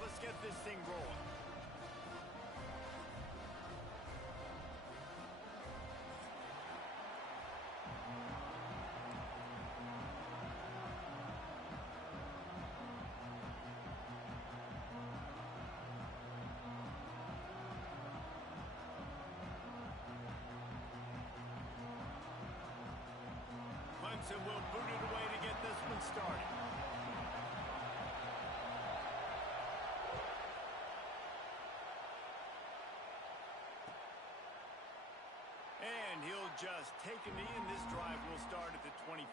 Let's get this thing rolling. Clemson will boot it away to get this one started. And he'll just take a knee, and this drive will start at the 25.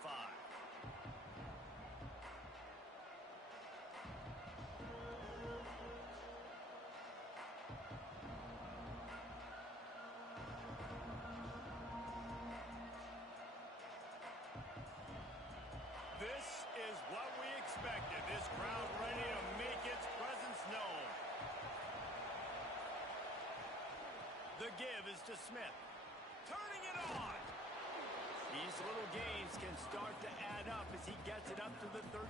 This is what we expected. This crowd ready to make its presence known. The give is to Smith. Turning it on. These little gains can start to add up as he gets it up to the 34.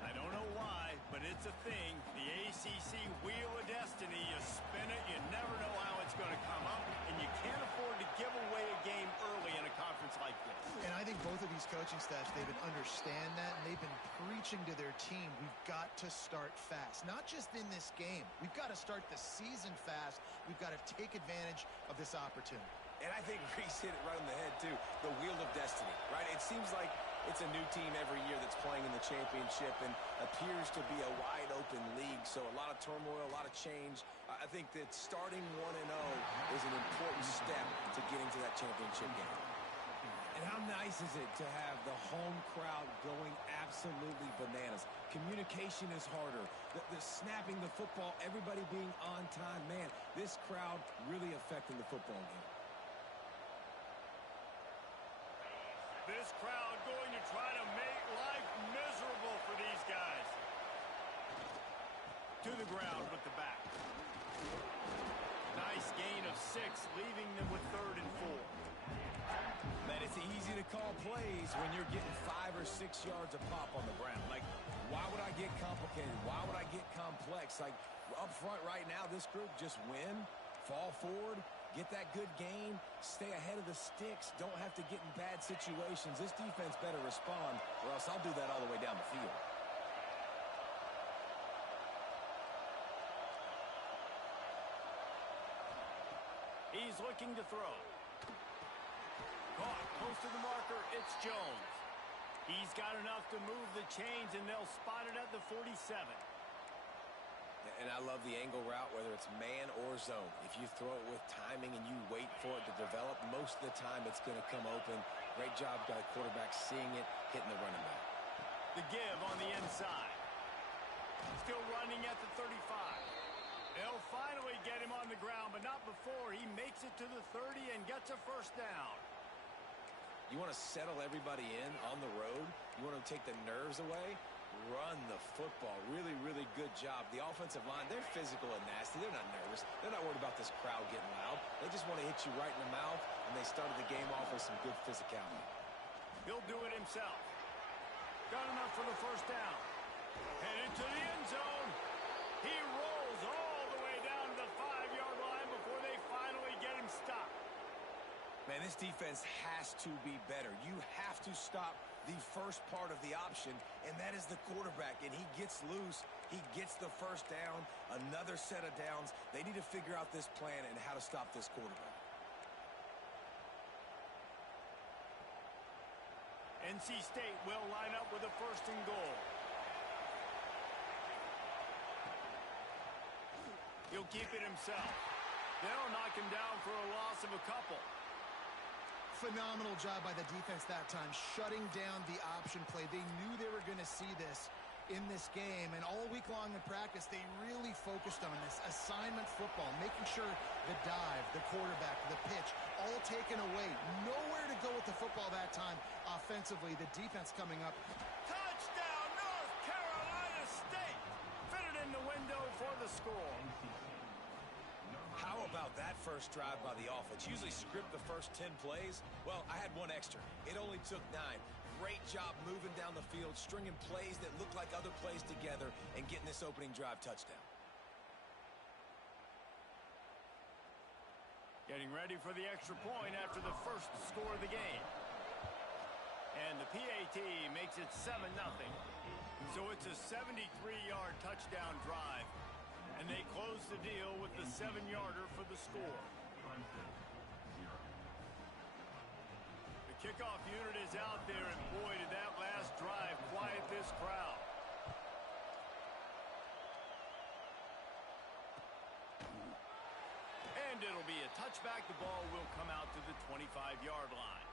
I don't know why, but it's a thing. The ACC Wheel of Destiny, you spin it, you never know how it's going to come up, and you can't afford to give away a game early in a conference like this. And I think both of these coaching staffs, they've been understand that, and they've been preaching to their team, we've got to start fast. Not just in this game. We've got to start the season fast. We've got to take advantage of this opportunity. And I think Reese hit it right on the head, too. The Wheel of Destiny, right? It seems like it's a new team every year that's playing in the championship and appears to be a wide-open league. So a lot of turmoil, a lot of change. I think that starting 1-0 is an important step to getting to that championship game. And how nice is it to have the home crowd going absolutely bananas? Communication is harder. The snapping the football, everybody being on time. Man, this crowd really affecting the football game. This crowd going to try to make life miserable for these guys. To the ground with the back. Nice gain of 6, leaving them with 3rd and 4. Man, it's easy to call plays when you're getting 5 or 6 yards a pop on the ground. Like, why would I get complicated? Why would I get complex? Like, up front right now, this group just win, fall forward, get that good gain, stay ahead of the sticks, don't have to get in bad situations. This defense better respond, or else I'll do that all the way down the field. He's looking to throw. Caught close to the marker, it's Jones. He's got enough to move the chains, and they'll spot it at the 47. And I love the angle route, whether it's man or zone. If you throw it with timing and you wait for it to develop, most of the time it's going to come open. Great job by the quarterback seeing it, hitting the running back. The give on the inside. Still running at the 35. They'll finally get him on the ground, but not before he makes it to the 30 and gets a first down. You want to settle everybody in on the road? You want to take the nerves away? Run the football. Really, really good job. The offensive line, they're physical and nasty. They're not nervous. They're not worried about this crowd getting loud. They just want to hit you right in the mouth, and they started the game off with some good physicality. He'll do it himself. Got enough for the first down. Headed to the end zone. He rolls all the way down to the 5-yard line before they finally get him stopped. Man, this defense has to be better. You have to stop the first part of the option, and that is the quarterback. And he gets loose. He gets the first down, another set of downs. They need to figure out this plan and how to stop this quarterback. NC State will line up with a 1st and goal. He'll keep it himself. They'll knock him down for a loss of a couple. Phenomenal job by the defense that time, shutting down the option play. They knew they were going to see this in this game, and all week long in practice, they really focused on this assignment football, making sure the dive, the quarterback, the pitch, all taken away. Nowhere to go with the football that time offensively. The defense coming up. Touchdown, North Carolina State! Fitted in the window for the score. How about that first drive by the offense? Usually script the first 10 plays. Well, I had one extra. It only took 9. great job moving down the field, stringing plays that look like other plays together, and getting this opening drive touchdown. Getting ready for the extra point after the first score of the game. And the PAT makes it 7-0. So it's a 73-yard touchdown drive. And they close the deal with the 7-yarder for the score. The kickoff unit is out there, and boy, did that last drive quiet this crowd. And it'll be a touchback. The ball will come out to the 25-yard line.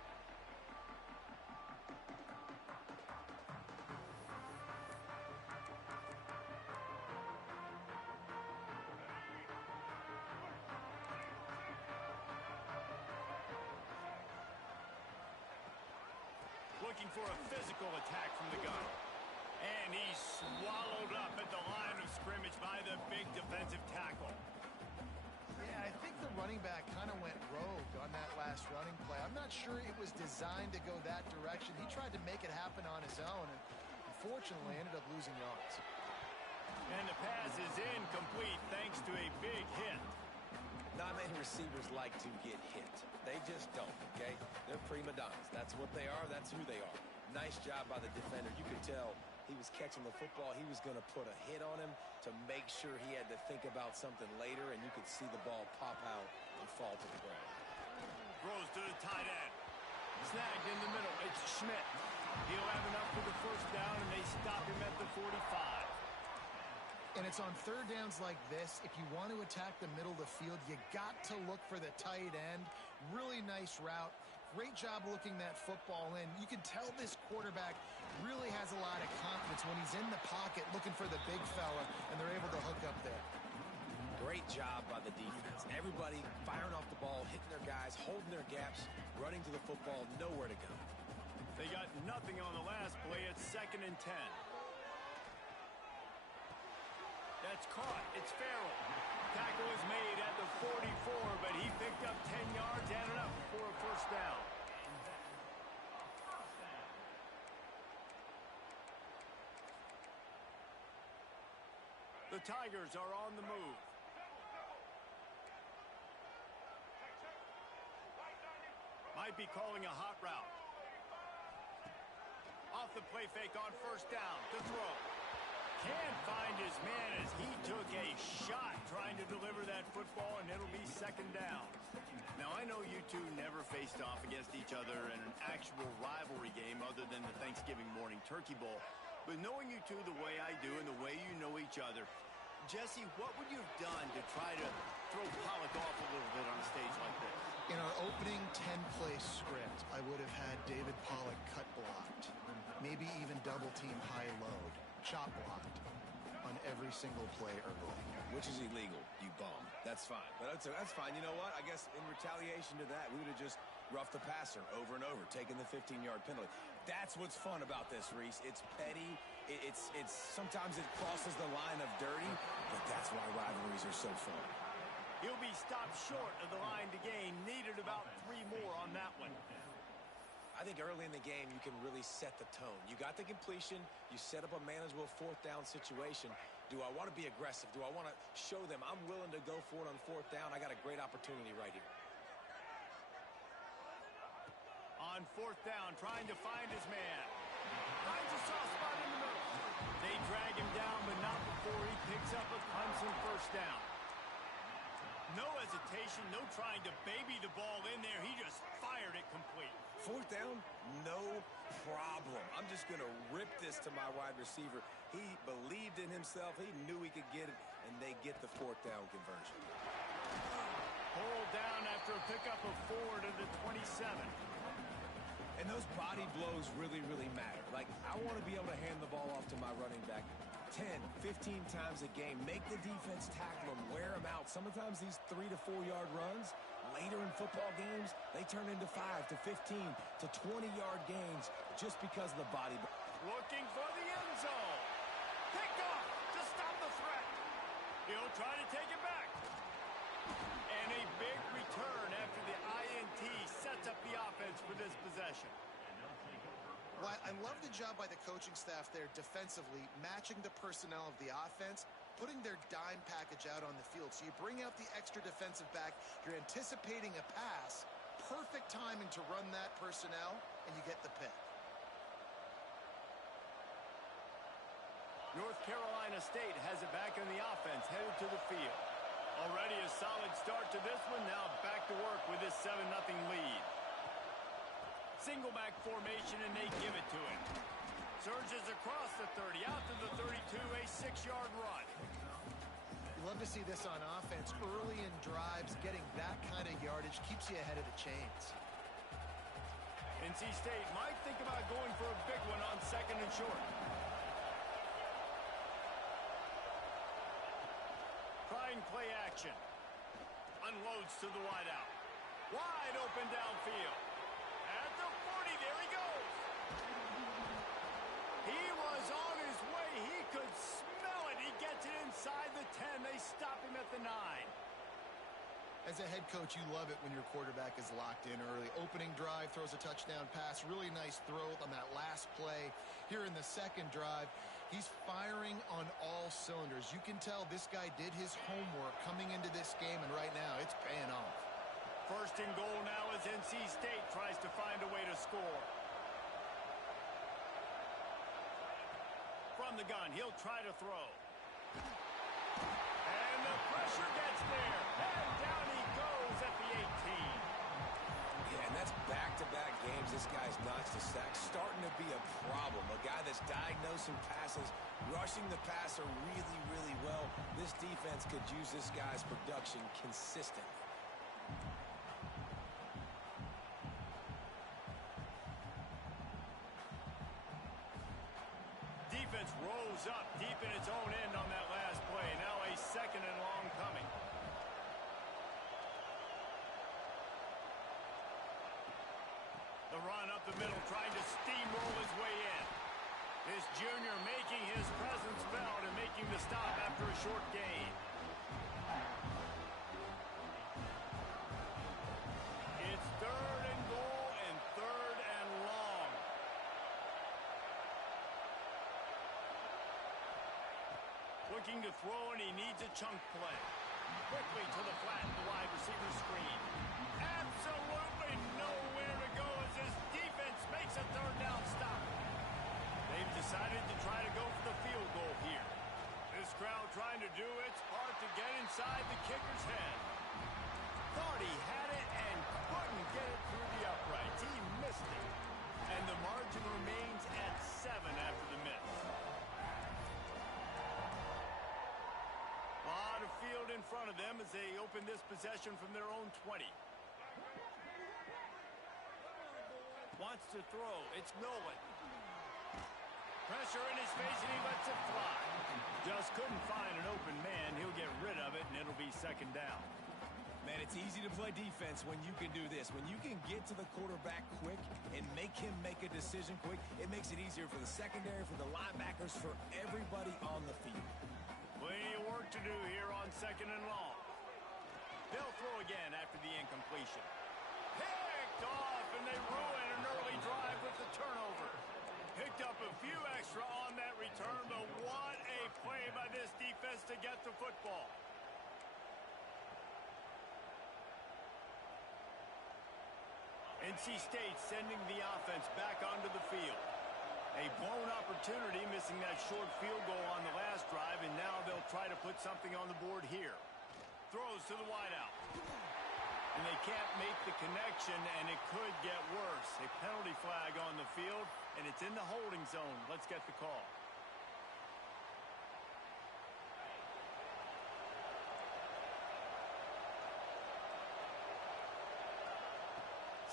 Looking for a physical attack from the gun. And he's swallowed up at the line of scrimmage by the big defensive tackle. Yeah, I think the running back kind of went rogue on that last running play. I'm not sure it was designed to go that direction. He tried to make it happen on his own, and unfortunately ended up losing yards. And the pass is incomplete thanks to a big hit. Not many receivers like to get hit. They just don't, okay? They're prima donnas. That's what they are. That's who they are. Nice job by the defender. You could tell he was catching the football. He was going to put a hit on him to make sure he had to think about something later, and you could see the ball pop out and fall to the ground. Throws to the tight end. Snagged in the middle. It's Schmidt. He'll have enough for the first down, and they stop him at the 45. And it's on third downs like this. If you want to attack the middle of the field, you got to look for the tight end. Really nice route. Great job looking that football in. You can tell this quarterback really has a lot of confidence when he's in the pocket looking for the big fella, and they're able to hook up there. Great job by the defense. Everybody firing off the ball, hitting their guys, holding their gaps, running to the football, nowhere to go. They got nothing on the last play. It's 2nd and 10. That's caught. It's Farrell. Tackle is made at the 44, but he picked up 10 yards and enough for a first down. The Tigers are on the move. Might be calling a hot route. Off the play fake on first down to throw. Can't find his man as he took a shot trying to deliver that football, and it'll be 2nd down. Now, I know you two never faced off against each other in an actual rivalry game other than the Thanksgiving morning turkey bowl. But knowing you two the way I do and the way you know each other, Jesse, what would you have done to try to throw Pollock off a little bit on a stage like this? In our opening 10-play script, I would have had David Pollock cut blocked, maybe even double-team high load, chop blocked on every single play early. Which is illegal, you bum. That's fine. But that's fine. You know what? I guess in retaliation to that, we would have just roughed the passer over and over, taking the 15-yard penalty. That's what's fun about this, Reese. It's petty. It's sometimes it crosses the line of dirty, but that's why rivalries are so fun. He'll be stopped short of the line to gain. Needed about 3 more on that one. I think early in the game, you can really set the tone. You got the completion. You set up a manageable 4th down situation. Do I want to be aggressive? Do I want to show them I'm willing to go for it on 4th down? I got a great opportunity right here. On 4th down, trying to find his man. Finds a soft spot in the middle. They drag him down, but not before he picks up a Clemsom first down. No hesitation, no trying to baby the ball in there. He just fired it complete. 4th down, no problem. I'm just going to rip this to my wide receiver. He believed in himself. He knew he could get it, and they get the 4th down conversion. Pulled down after a pickup of 4 to the 27. And those body blows really, really matter. Like, I want to be able to hand the ball off to my running back 10, 15 times a game. Make the defense tackle him, wear him out. Sometimes these 3 to 4 yard runs, later in football games, they turn into 5 to 15 to 20-yard gains just because of the body. Looking for the end zone. Picked off to stop the threat. He'll try to take it back. And a big return after the INT sets up the offense for this possession. Well, I love the job by the coaching staff there defensively, matching the personnel of the offense, putting their dime package out on the field. So you bring out the extra defensive back, you're anticipating a pass, perfect timing to run that personnel, and you get the pick. North Carolina State has it back in the offense, headed to the field. Already a solid start to this one, now back to work with this 7-0 lead. Single back formation, and they give it to him. Surges across the 30, out to the 32, a 6-yard run. You love to see this on offense. Early in drives, getting that kind of yardage keeps you ahead of the chains. NC State might think about going for a big one on 2nd and short. Trying play action. Unloads to the wideout. Wide open downfield. At the 40, there he goes. He was on his way. He could smell it. He gets it inside the 10. They stop him at the 9. As a head coach, you love it when your quarterback is locked in early. Opening drive, throws a touchdown pass. Really nice throw on that last play. Here in the second drive, he's firing on all cylinders. You can tell this guy did his homework coming into this game, and right now it's paying off. First and goal now as NC State tries to find a way to score. From the gun, he'll try to throw. And the pressure gets there. And down he goes at the 18. Yeah, and that's back-to-back games. This guy's notched a sack. Starting to be a problem. A guy that's diagnosing passes, rushing the passer really, really well. This defense could use this guy's production consistently. Defense rolls up deep in its own end on that last play. Now a 2nd and long coming. The run up the middle, trying to steamroll his way in. This junior making his presence felt and making the stop after a short gain. It's 3rd and goal and 3rd and long. Looking to throw, and he needs a chunk play. Quickly to the flat, the wide receiver screen. Absolutely nowhere to go as this defense makes a 3rd down stop. They've decided to try to go for the field goal here. This crowd trying to do its part to get inside the kicker's head. Thought he had it and couldn't get it through the uprights. He missed it. And the margin remains at 7 after the miss. A lot of field in front of them as they open this possession from their own 20. Wants to throw. It's Nolan. Pressure in his face, and he lets it fly. Just couldn't find an open man. He'll get rid of it, and it'll be 2nd down. Man, it's easy to play defense when you can do this. When you can get to the quarterback quick and make him make a decision quick, it makes it easier for the secondary, for the linebackers, for everybody on the field. Plenty of work to do here on 2nd and long. They'll throw again after the incompletion. Picked off, and they ruin an early drive with the turnover. Picked up a few extra on that return, but what a play by this defense to get the football. NC State sending the offense back onto the field. A blown opportunity, missing that short field goal on the last drive, and now they'll try to put something on the board here. Throws to the wideout. And they can't make the connection, and it could get worse. A penalty flag on the field, and it's in the holding zone. Let's get the call.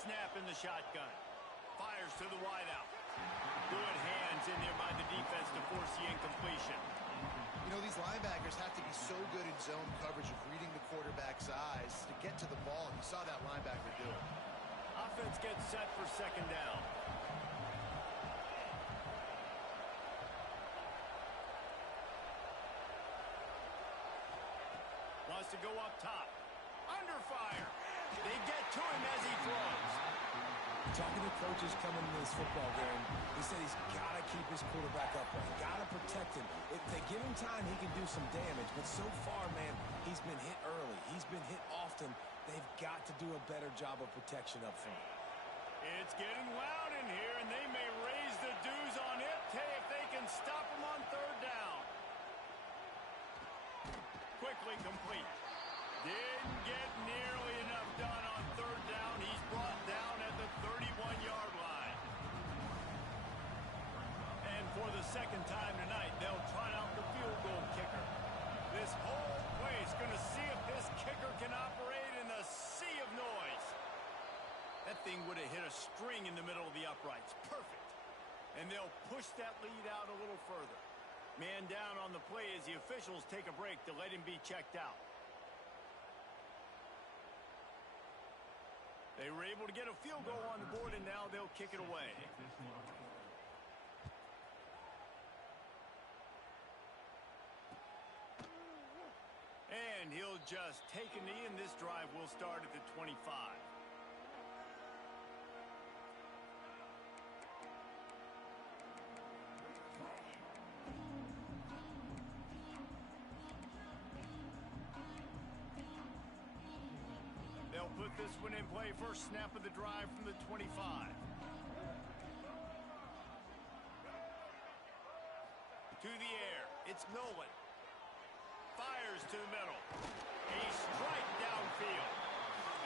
Snap in the shotgun. Fires to the wideout. Good hands in there by the defense to force the incompletion. You know, these linebackers have to be so good in zone coverage of reading the quarterback's eyes to get to the ball. You saw that linebacker do it. Offense gets set for 2nd down. Wants to go up top. Under fire. They get to him as he throws. Talking to coaches coming into this football game, he said he's got to keep his quarterback upright, got to protect him. If they give him time, he can do some damage. But so far, man, he's been hit early. He's been hit often. They've got to do a better job of protection up front. It's getting loud in here, and they may raise the dues on it if they can stop him on third down. Quickly complete. Didn't get nearly enough done on third down. He's brought down at the 31-yard line. And for the second time tonight, they'll try out the field goal kicker. This whole place going to see if this kicker can operate in a sea of noise. That thing would have hit a string in the middle of the uprights. Perfect. And they'll push that lead out a little further. Man down on the play as the officials take a break to let him be checked out. They were able to get a field goal on the board, and now they'll kick it away. And he'll just take a knee, and this drive will start at the 25. They'll put this one in play. First snap of the drive from the 25. To the air. It's Nolan. Fires to the middle. A strike downfield.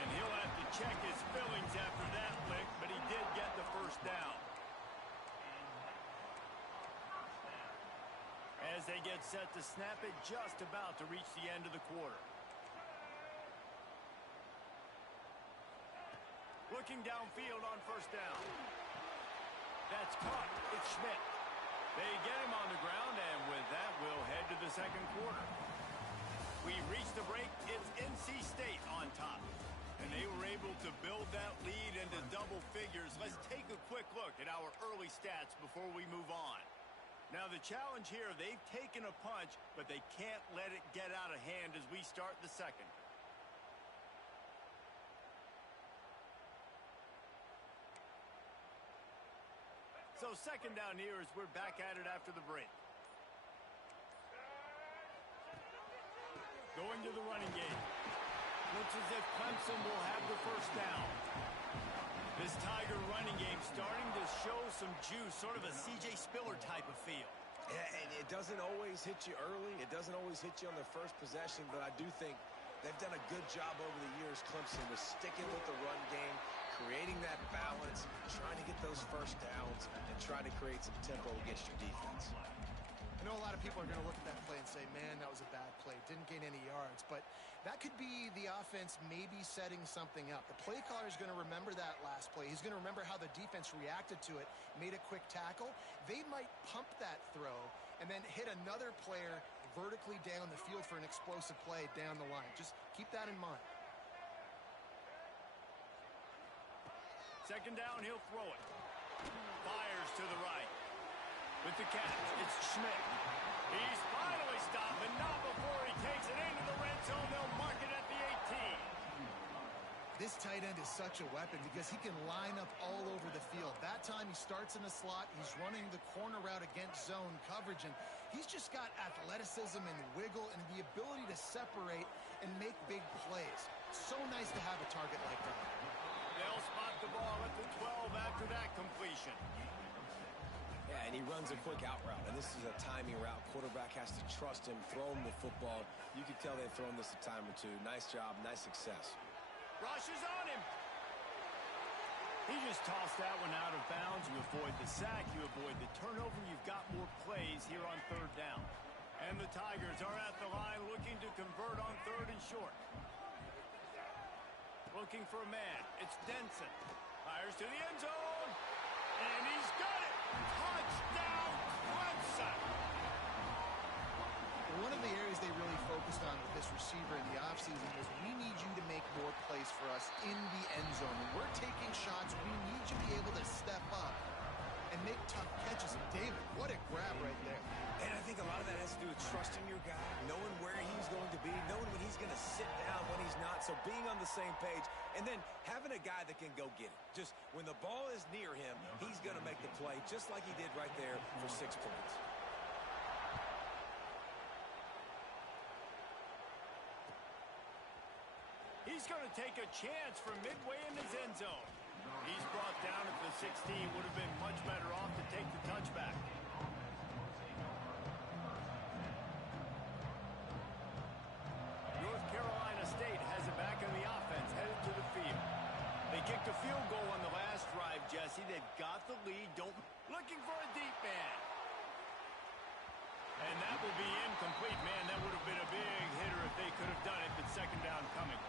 And he'll have to check his fillings after that lick, but he did get the first down. As they get set to snap it, just about to reach the end of the quarter. Looking downfield on first down. That's caught. It's Schmidt. They get him on the ground, and with that, we'll head to the second quarter. We reach the break. It's NC State on top. And they were able to build that lead into double figures. Let's take a quick look at our early stats before we move on. Now, the challenge here, they've taken a punch, but they can't let it get out of hand as we start the second. So second down here as we're back at it after the break. Going to the running game. Looks as if Clemsom will have the first down. This Tiger running game starting to show some juice, sort of a C.J. Spiller type of feel. Yeah, and it doesn't always hit you early. It doesn't always hit you on the first possession, but I do think they've done a good job over the years, Clemson, with sticking with the run game, creating that balance, trying to get those first downs, and trying to create some tempo against your defense. I know a lot of people are going to look at that play and say, man, that was a bad play. Didn't gain any yards. But that could be the offense maybe setting something up. The play caller is going to remember that last play. He's going to remember how the defense reacted to it, made a quick tackle. They might pump that throw and then hit another player vertically down the field for an explosive play down the line. Just keep that in mind. Second down, he'll throw it. Fires to the right. With the catch, it's Schmidt. He's finally stopped, but not before he takes it into the red zone. They'll mark it at the 18. This tight end is such a weapon because he can line up all over the field. That time he starts in the slot. He's running the corner route against zone coverage, and he's just got athleticism and wiggle and the ability to separate and make big plays. So nice to have a target like that. They'll spot the ball at the 12 after that completion. Yeah, and he runs a quick out route, and this is a timing route. Quarterback has to trust him, throw him the football. You can tell they've thrown this a time or two. Nice job, nice success. Rush is on him. He just tossed that one out of bounds. You avoid the sack, you avoid the turnover. You've got more plays here on third down. And the Tigers are at the line looking to convert on third and short. Looking for a man. It's Denson. Fires to the end zone. And he's got it. Touchdown, Clemson. One of the areas they really focused on with this receiver in the offseason was we need you to make more plays for us in the end zone. When we're taking shots, we need you to be able to step up and make tough catches. And David, what a grab right there. And I think a lot of that has to do with trusting your guy, knowing where he's going to be, knowing when he's going to sit down, when he's not. So being on the same page, And then having a guy that can go get it. Just when the ball is near him, he's going to make the play just like he did right there for 6 points. He's going to take a chance from midway in his end zone. He's brought down at the 16. Would have been much better off to take the touchback. North Carolina State has it back on the offense, headed to the field. They kicked a field goal on the last drive, Jesse. They've got the lead. Looking for a deep man. And that will be incomplete. Man, that would have been a big hitter if they could have done it, but second down coming.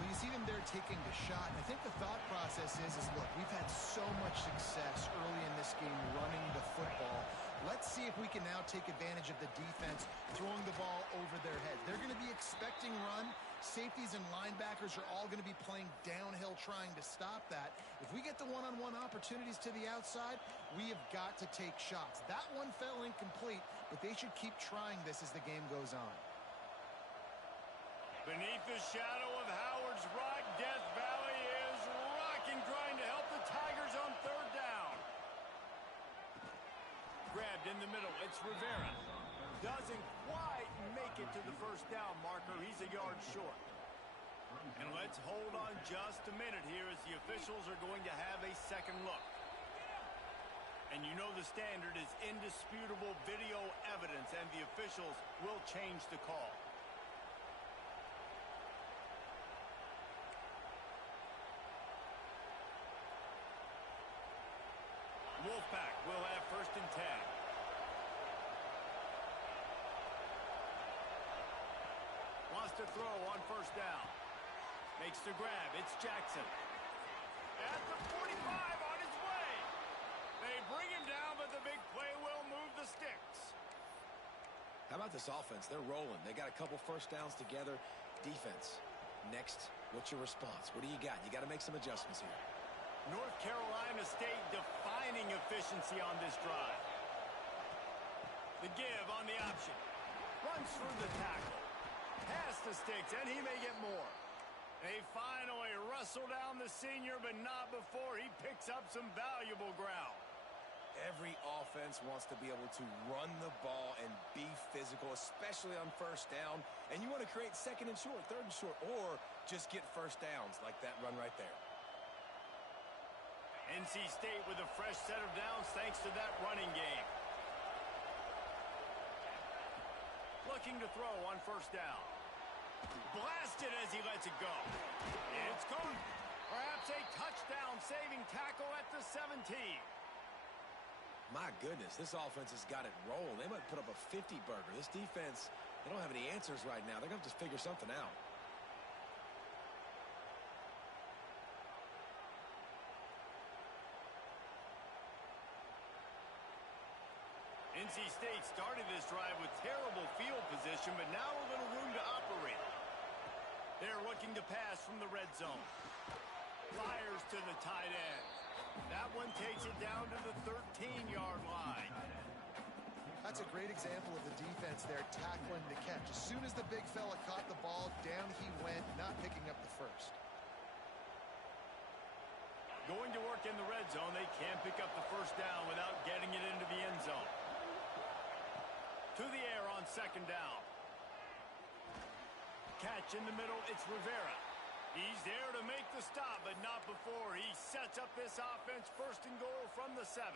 Well, you see them there taking the shot. I think the thought process is look, we've had so much success early in this game running the football. Let's see if we can now take advantage of the defense throwing the ball over their heads. They're going to be expecting run. Safeties and linebackers are all going to be playing downhill trying to stop that. If we get the one-on-one opportunities to the outside, we have got to take shots. That one fell incomplete, but they should keep trying this as the game goes on. Beneath the shadow of Howard's Rock, Death Valley is rocking, trying to help the Tigers on third down. Grabbed in the middle, it's Rivera. Doesn't quite make it to the first down marker. He's a yard short. And let's hold on just a minute here as the officials are going to have a second look. And you know the standard is indisputable video evidence, and the officials will change the call. Wolfpack will have first and 10. Wants to throw on first down. Makes the grab. It's Jackson. At the 45 on his way. They bring him down, but the big play will move the sticks. How about this offense? They're rolling. They got a couple first downs together. Defense. Next, what's your response? What do you got? You got to make some adjustments here. North Carolina State defining efficiency on this drive. The give on the option. Runs through the tackle. Past the sticks, and he may get more. They finally wrestle down the senior, but not before he picks up some valuable ground. Every offense wants to be able to run the ball and be physical, especially on first down. And you want to create second and short, third and short, or just get first downs like that run right there. NC State with a fresh set of downs thanks to that running game. Looking to throw on first down. Blasted as he lets it go. It's gone. Perhaps a touchdown-saving tackle at the 17. My goodness, this offense has got it rolling. They might put up a 50-burger. This defense, they don't have any answers right now. They're going to have to figure something out. NC State started this drive with terrible field position, but now a little room to operate. They're looking to pass from the red zone. Fires to the tight end. That one takes it down to the 13-yard line. That's a great example of the defense there tackling the catch. As soon as the big fella caught the ball, down he went, not picking up the first. Going to work in the red zone, they can't pick up the first down without getting it into the end zone. To the air on second down. Catch in the middle, it's Rivera. He's there to make the stop, but not before he sets up this offense first and goal from the 7.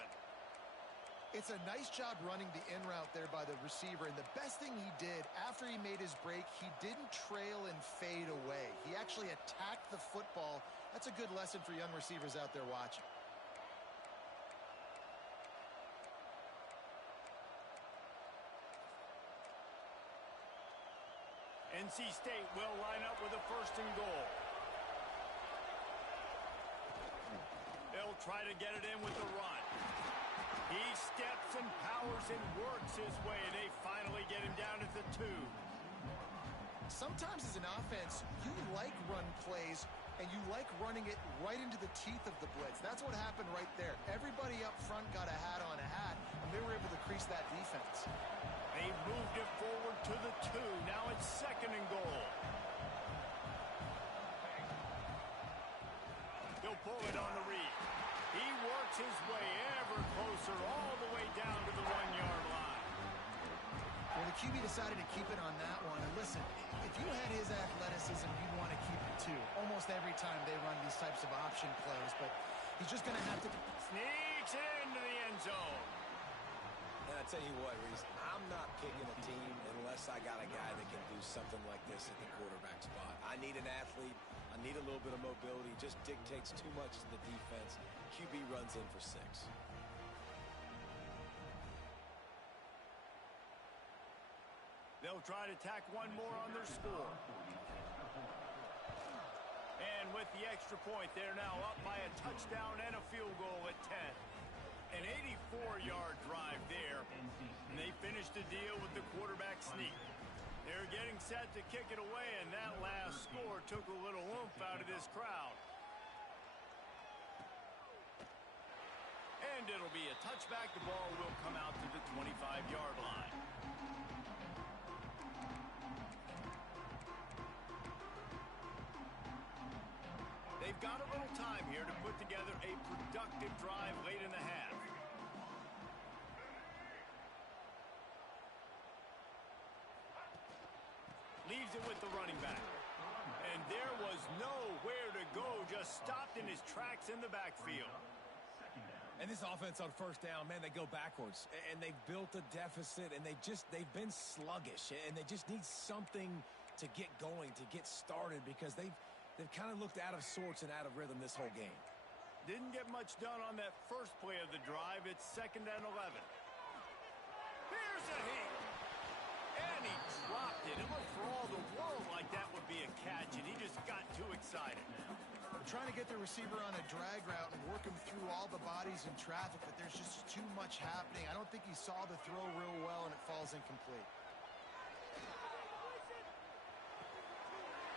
It's a nice job running the in route there by the receiver, and the best thing he did after he made his break, he didn't trail and fade away. He actually attacked the football. That's a good lesson for young receivers out there watching. NC State will line up with a first and goal. They'll try to get it in with the run. He steps and powers and works his way. They finally get him down at the 2. Sometimes as an offense, you like run plays, and you like running it right into the teeth of the blitz. That's what happened right there. Everybody up front got a hat on a hat, and they were able to crease that defense. They moved it forward to the 2. Now it's second and goal. bullet on the read. He works his way ever closer all the way down to the 1-yard line. Well, the QB decided to keep it on that one. And listen, if you had his athleticism, you'd want to keep it too. Almost every time they run these types of option plays. But he's just going to have to... Sneaks into the end zone. And I tell you what, Reese, I'm not picking a team unless I got a guy that can do something like this at the quarterback spot. I need an athlete. I need a little bit of mobility. It just dictates too much to the defense. QB runs in for 6. They'll try to tack one more on their score. And with the extra point, they're now up by a touchdown and a field goal at 10. An 84-yard drive there. And they finished the deal with the quarterback sneak. They're getting set to kick it away, and that last score took a little oomph out of this crowd. And it'll be a touchback. The ball will come out to the 25-yard line. They've got a little time here to put together a productive drive late in the half. Leaves it with the running back. And there was nowhere to go, just stopped in his tracks in the backfield. And this offense on first down, man, they go backwards. And they've built a deficit, and they've been sluggish. And they just need something to get going, to get started, because they've kind of looked out of sorts and out of rhythm this whole game. Didn't get much done on that first play of the drive. It's 2nd and 11. Here's a hit. And he dropped it. It looked for all the world like that would be a catch, and he just got too excited. They're trying to get the receiver on a drag route and work him through all the bodies in traffic, but there's just too much happening. I don't think he saw the throw real well, and it falls incomplete.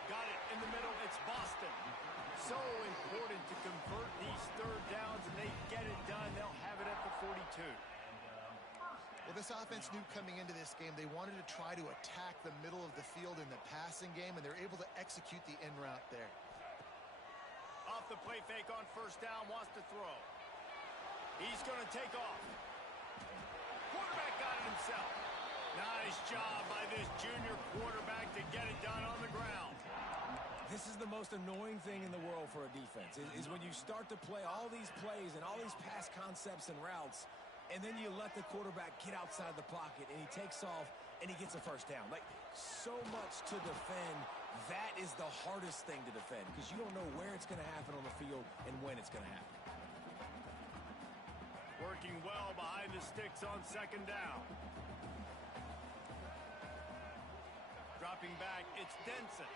Got it in the middle. It's Boston. So important to convert these third downs, and they get it done. They'll have it at the 42. Well, this offense knew coming into this game they wanted to try to attack the middle of the field in the passing game, and they're able to execute the in route there. Off the play fake on first down, wants to throw. He's going to take off. Quarterback got it himself. Nice job by this junior quarterback to get it done on the ground. This is the most annoying thing in the world for a defense, is when you start to play all these plays and all these pass concepts and routes, and then you let the quarterback get outside the pocket, and he takes off, and he gets a first down. Like, so much to defend. That is the hardest thing to defend, because you don't know where it's going to happen on the field and when it's going to happen. Working well behind the sticks on 2nd down. Dropping back, it's Denson.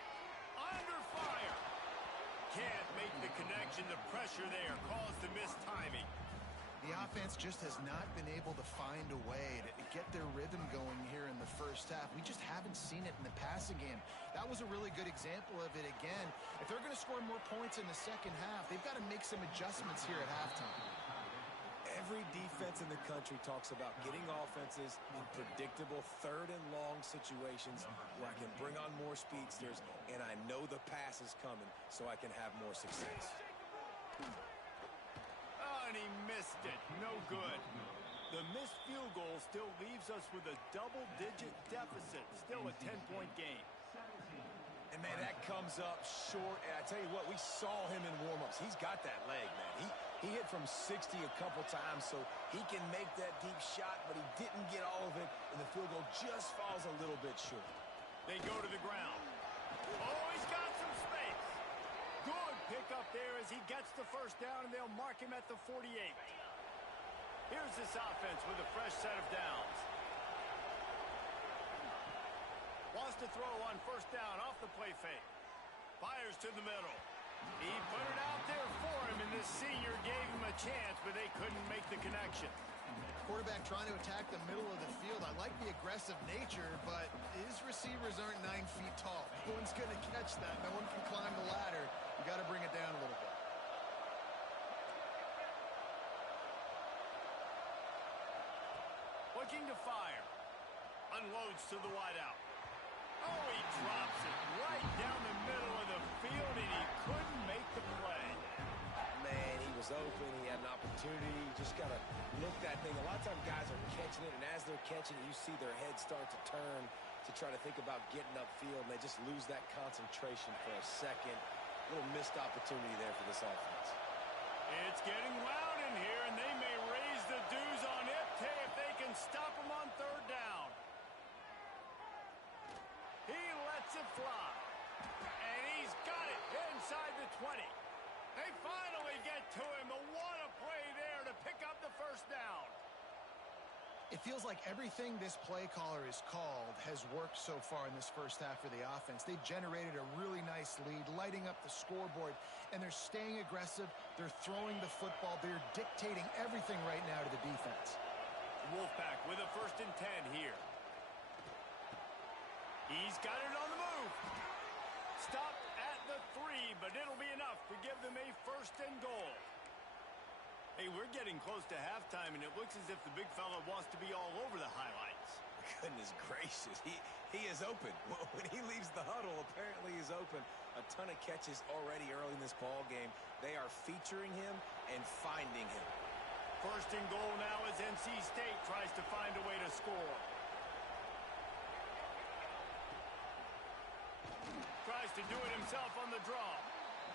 Under fire. Can't make the connection. The pressure there caused the missed timing. The offense just has not been able to find a way to get their rhythm going here in the first half. We just haven't seen it in the passing game. That was a really good example of it again. If they're going to score more points in the second half, they've got to make some adjustments here at halftime. Every defense in the country talks about getting offenses in predictable 3rd and long situations where I can bring on more speedsters, and I know the pass is coming, so I can have more success. And he missed it. No good. The missed field goal still leaves us with a double-digit deficit. Still a 10-point game. And, man, that comes up short. And I tell you what, we saw him in warm-ups. He's got that leg, man. He hit from 60 a couple times, so he can make that deep shot, but he didn't get all of it, and the field goal just falls a little bit short. They go to the ground. Oh, he's got some space. Good pickup there as he gets the first down, and they'll mark him at the 48. Here's this offense with a fresh set of downs. Wants to throw on first down off the play fake. Fires to the middle. He put it out there for him, and this senior gave him a chance, but they couldn't make the connection. Quarterback trying to attack the middle of the field. I like the aggressive nature, but his receivers aren't 9 feet tall. No one's going to catch that. No one can climb the ladder. You got to bring it down a little bit. Looking to fire. Unloads to the wideout. Oh, he drops it right down the middle of the field, and he couldn't make the play. Man, was open. He had an opportunity. You just got to look that thing. A lot of times guys are catching it, and as they're catching it, you see their head start to turn to try to think about getting upfield, and they just lose that concentration for a second. A little missed opportunity there for this offense. It's getting loud in here, and they may raise the dues on it if they can stop him on third down. He lets it fly. And he's got it inside the 20. They finally get to him. What a play there to pick up the first down. It feels like everything this play caller has called has worked so far in this first half for the offense. They've generated a really nice lead, lighting up the scoreboard, and they're staying aggressive. They're throwing the football. They're dictating everything right now to the defense. Wolfpack with a 1st and 10 here. He's got it on the move. Stopped at the 3, but it'll be enough to give them a 1st and goal. Hey, we're getting close to halftime, and it looks as if the big fella wants to be all over the highlights. Goodness gracious, he is open. When he leaves the huddle, apparently he's open. A ton of catches already early in this ball game. They are featuring him and finding him. 1st and goal now as NC State tries to find a way to score. Tries to do it himself on the draw.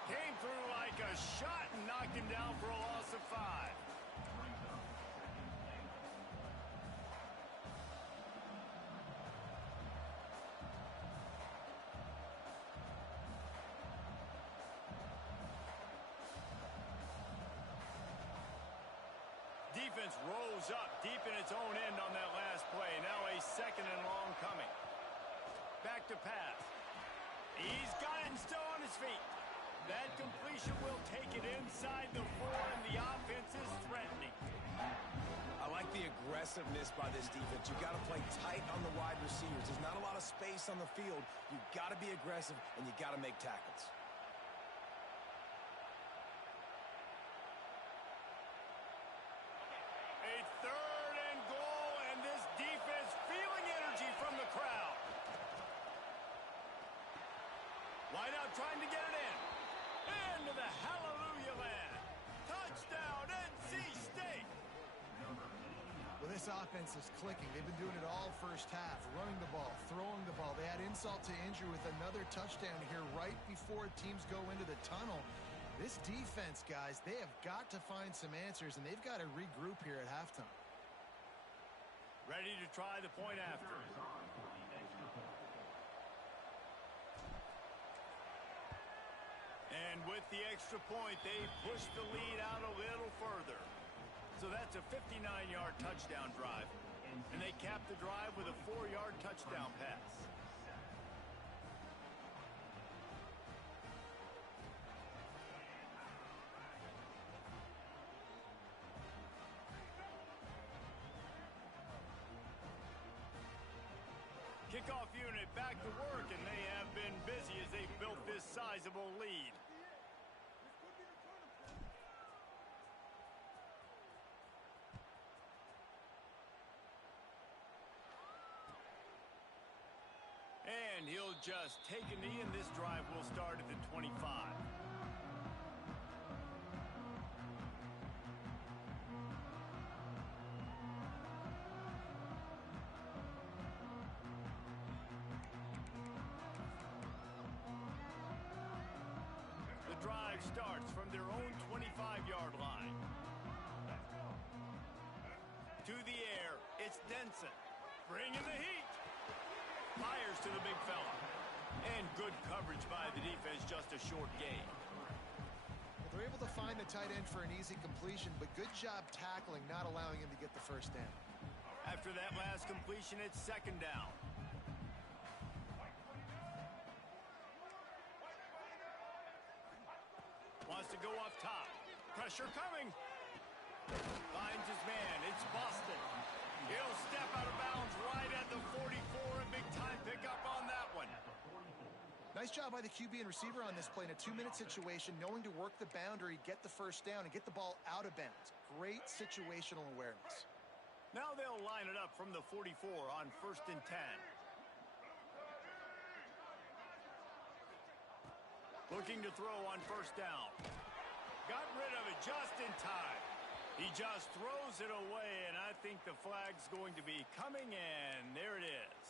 Came through like a shot and knocked him down for a loss of 5. Defense rose up deep in its own end on that last play. Now a 2nd and long coming. Back to pass. He's got it and still on his feet. That completion will take it inside the 4, and the offense is threatening. I like the aggressiveness by this defense. You've got to play tight on the wide receivers. There's not a lot of space on the field. You've got to be aggressive, and you've got to make tackles. A 3rd and goal, and this defense feeling energy from the crowd. Wide out trying to get it in. Into the hallelujah land. Touchdown, NC State. Well, this offense is clicking. They've been doing it all first half, running the ball, throwing the ball. They had insult to injury with another touchdown here right before teams go into the tunnel. This defense, guys, they have got to find some answers, and they've got to regroup here at halftime. Ready to try the point after. And with the extra point, they push the lead out a little further. So that's a 59-yard touchdown drive. And they cap the drive with a 4-yard touchdown pass. Kickoff unit back to work, and they have been busy as they built this sizable lead. And he'll just take a knee, and this drive will start at the 25. The drive starts from their own 25-yard line. To the air, it's Denson. Bringing the heat. Fires to the big fella. And good coverage by the defense, just a short gain. Well, they're able to find the tight end for an easy completion, but good job tackling, not allowing him to get the first down. After that last completion, it's 2nd down. Wants to go up top. Pressure coming. Finds his man. It's Boston. He'll step out of bounds right at the 44. A big-time pickup on that one. Nice job by the QB and receiver on this play in a 2-minute situation, knowing to work the boundary, get the first down, and get the ball out of bounds. Great situational awareness. Now they'll line it up from the 44 on 1st and 10. Looking to throw on 1st down. Got rid of it just in time. He just throws it away, and I think the flag's going to be coming in. There it is.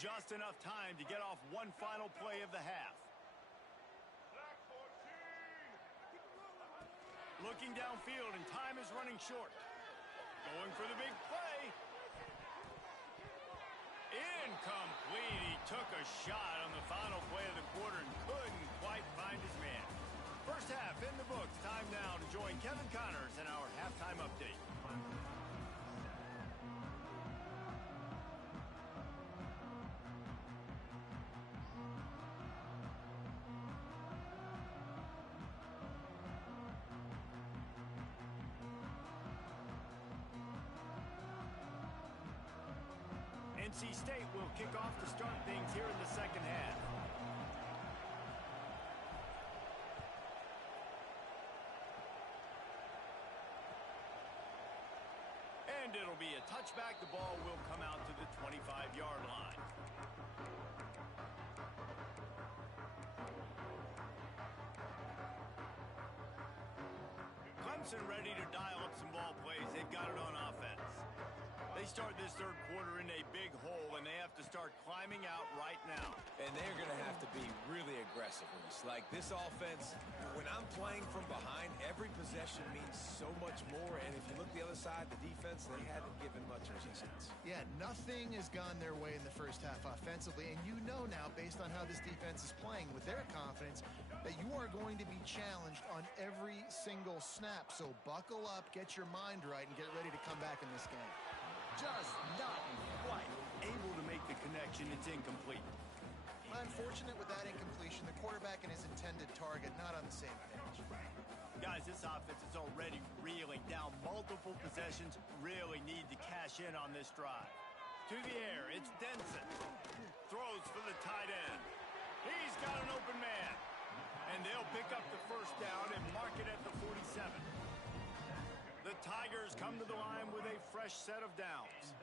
Just enough time to get off one final play of the half. Looking downfield, and time is running short. Going for the big play. Incomplete. He took a shot on the final play of the quarter and couldn't quite find his man. First half in the books. Time now to join Kevin Connors in our halftime update. NC State will kick off to start things here in the second half. And it'll be a touchback. The ball will come out to the 25-yard line. Clemson ready to dial up some ball plays. They've got it on offense. They start this third quarter in a big hole, and they have to start climbing out right now. And they're going to have to be really aggressive. Like this offense, when I'm playing from behind, every possession means so much more. And if you look the other side, the defense, they haven't given much resistance. Yeah, nothing has gone their way in the first half offensively. And you know now, based on how this defense is playing with their confidence, that you are going to be challenged on every single snap. So buckle up, get your mind right, and get ready to come back in this game. Just not quite able to make the connection. It's incomplete. Unfortunate with that incompletion. The quarterback and his intended target not on the same page. Guys, this offense is already reeling down multiple possessions. Really need to cash in on this drive. To the air, it's Denson. Throws for the tight end. He's got an open man. And they'll pick up the first down and mark it at the 47. The Tigers come to the line with a fresh set of downs.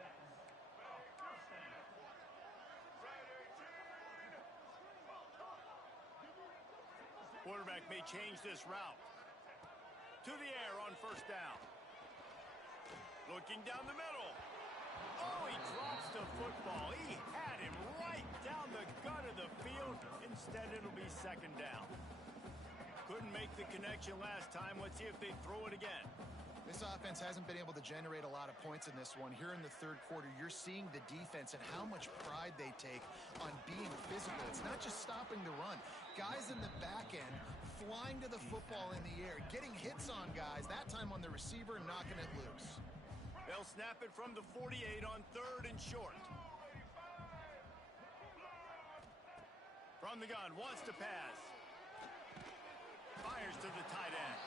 Quarterback may change this route. To the air on first down. Looking down the middle. Oh, he drops the football. He had him right down the gut of the field. Instead, it'll be second down. Couldn't make the connection last time. Let's see if they throw it again. This offense hasn't been able to generate a lot of points in this one. Here in the third quarter, you're seeing the defense and how much pride they take on being physical. It's not just stopping the run. Guys in the back end flying to the football in the air, getting hits on guys, that time on the receiver, knocking it loose. They'll snap it from the 48 on third and short. From the gun, wants to pass. Fires to the tight end.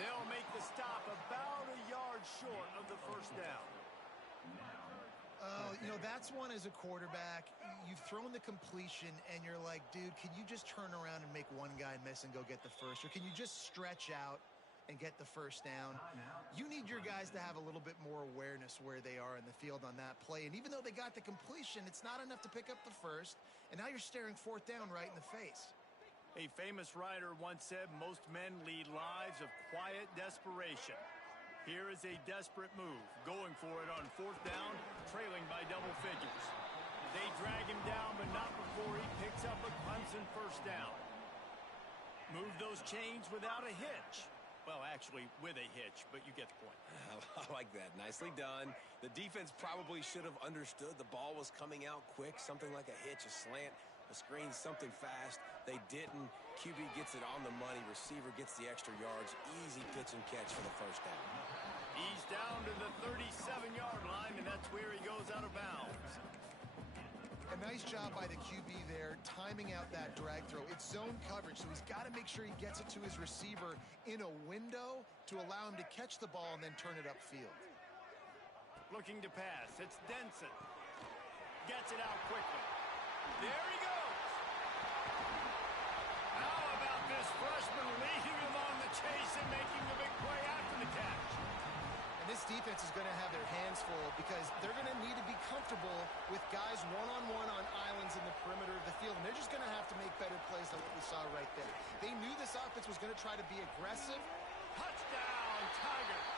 They'll make the stop about a yard short of the first down. You know, that's one as a quarterback. You've thrown the completion, and you're like, dude, can you just turn around and make one guy miss and go get the first? Or can you just stretch out and get the first down? You need your guys to have a little bit more awareness where they are in the field on that play. And even though they got the completion, it's not enough to pick up the first. And now you're staring fourth down right in the face. A famous writer once said, most men lead lives of quiet desperation. Here is a desperate move, going for it on fourth down, trailing by double figures. They drag him down, but not before he picks up a Clemson first down. Move those chains without a hitch. Well, actually, with a hitch, but you get the point. I like that. Nicely done. The defense probably should have understood the ball was coming out quick, something like a hitch, a slant, a screen, something fast. They didn't. QB gets it on the money. Receiver gets the extra yards. Easy pitch and catch for the first down. He's down to the 37-yard line, and that's where he goes out of bounds. A nice job by the QB there, timing out that drag throw. It's zone coverage, so he's got to make sure he gets it to his receiver in a window to allow him to catch the ball and then turn it upfield. Looking to pass. It's Denson. Gets it out quickly. There he goes. How about this freshman leading him on the chase and making the big play after the catch? And this This defense is going to have their hands full because they're going to need to be comfortable with guys one-on-one on islands in the perimeter of the field, and they're just going to have to make better plays than what we saw right there. They knew this offense was going to try to be aggressive. Touchdown, Tigers.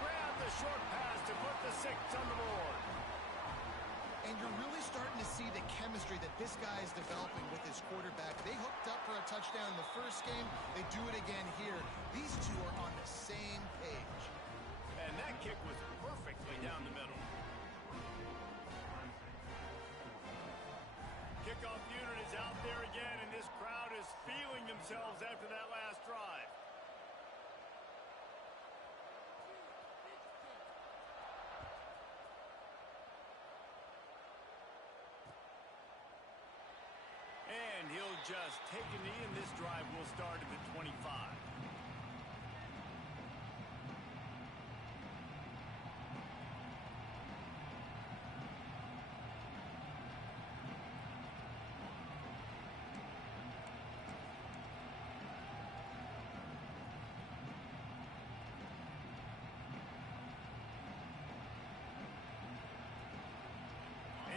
Grab the short pass to put the 6 on the board. And you're really starting to see the chemistry that this guy is developing with his quarterback. They hooked up for a touchdown in the first game. They do it again here. These two are on the same page. And that kick was perfectly down the middle. Kickoff unit is out there again, and this crowd is feeling themselves after that last drive. And he'll just take a knee, and this drive will start at the 25.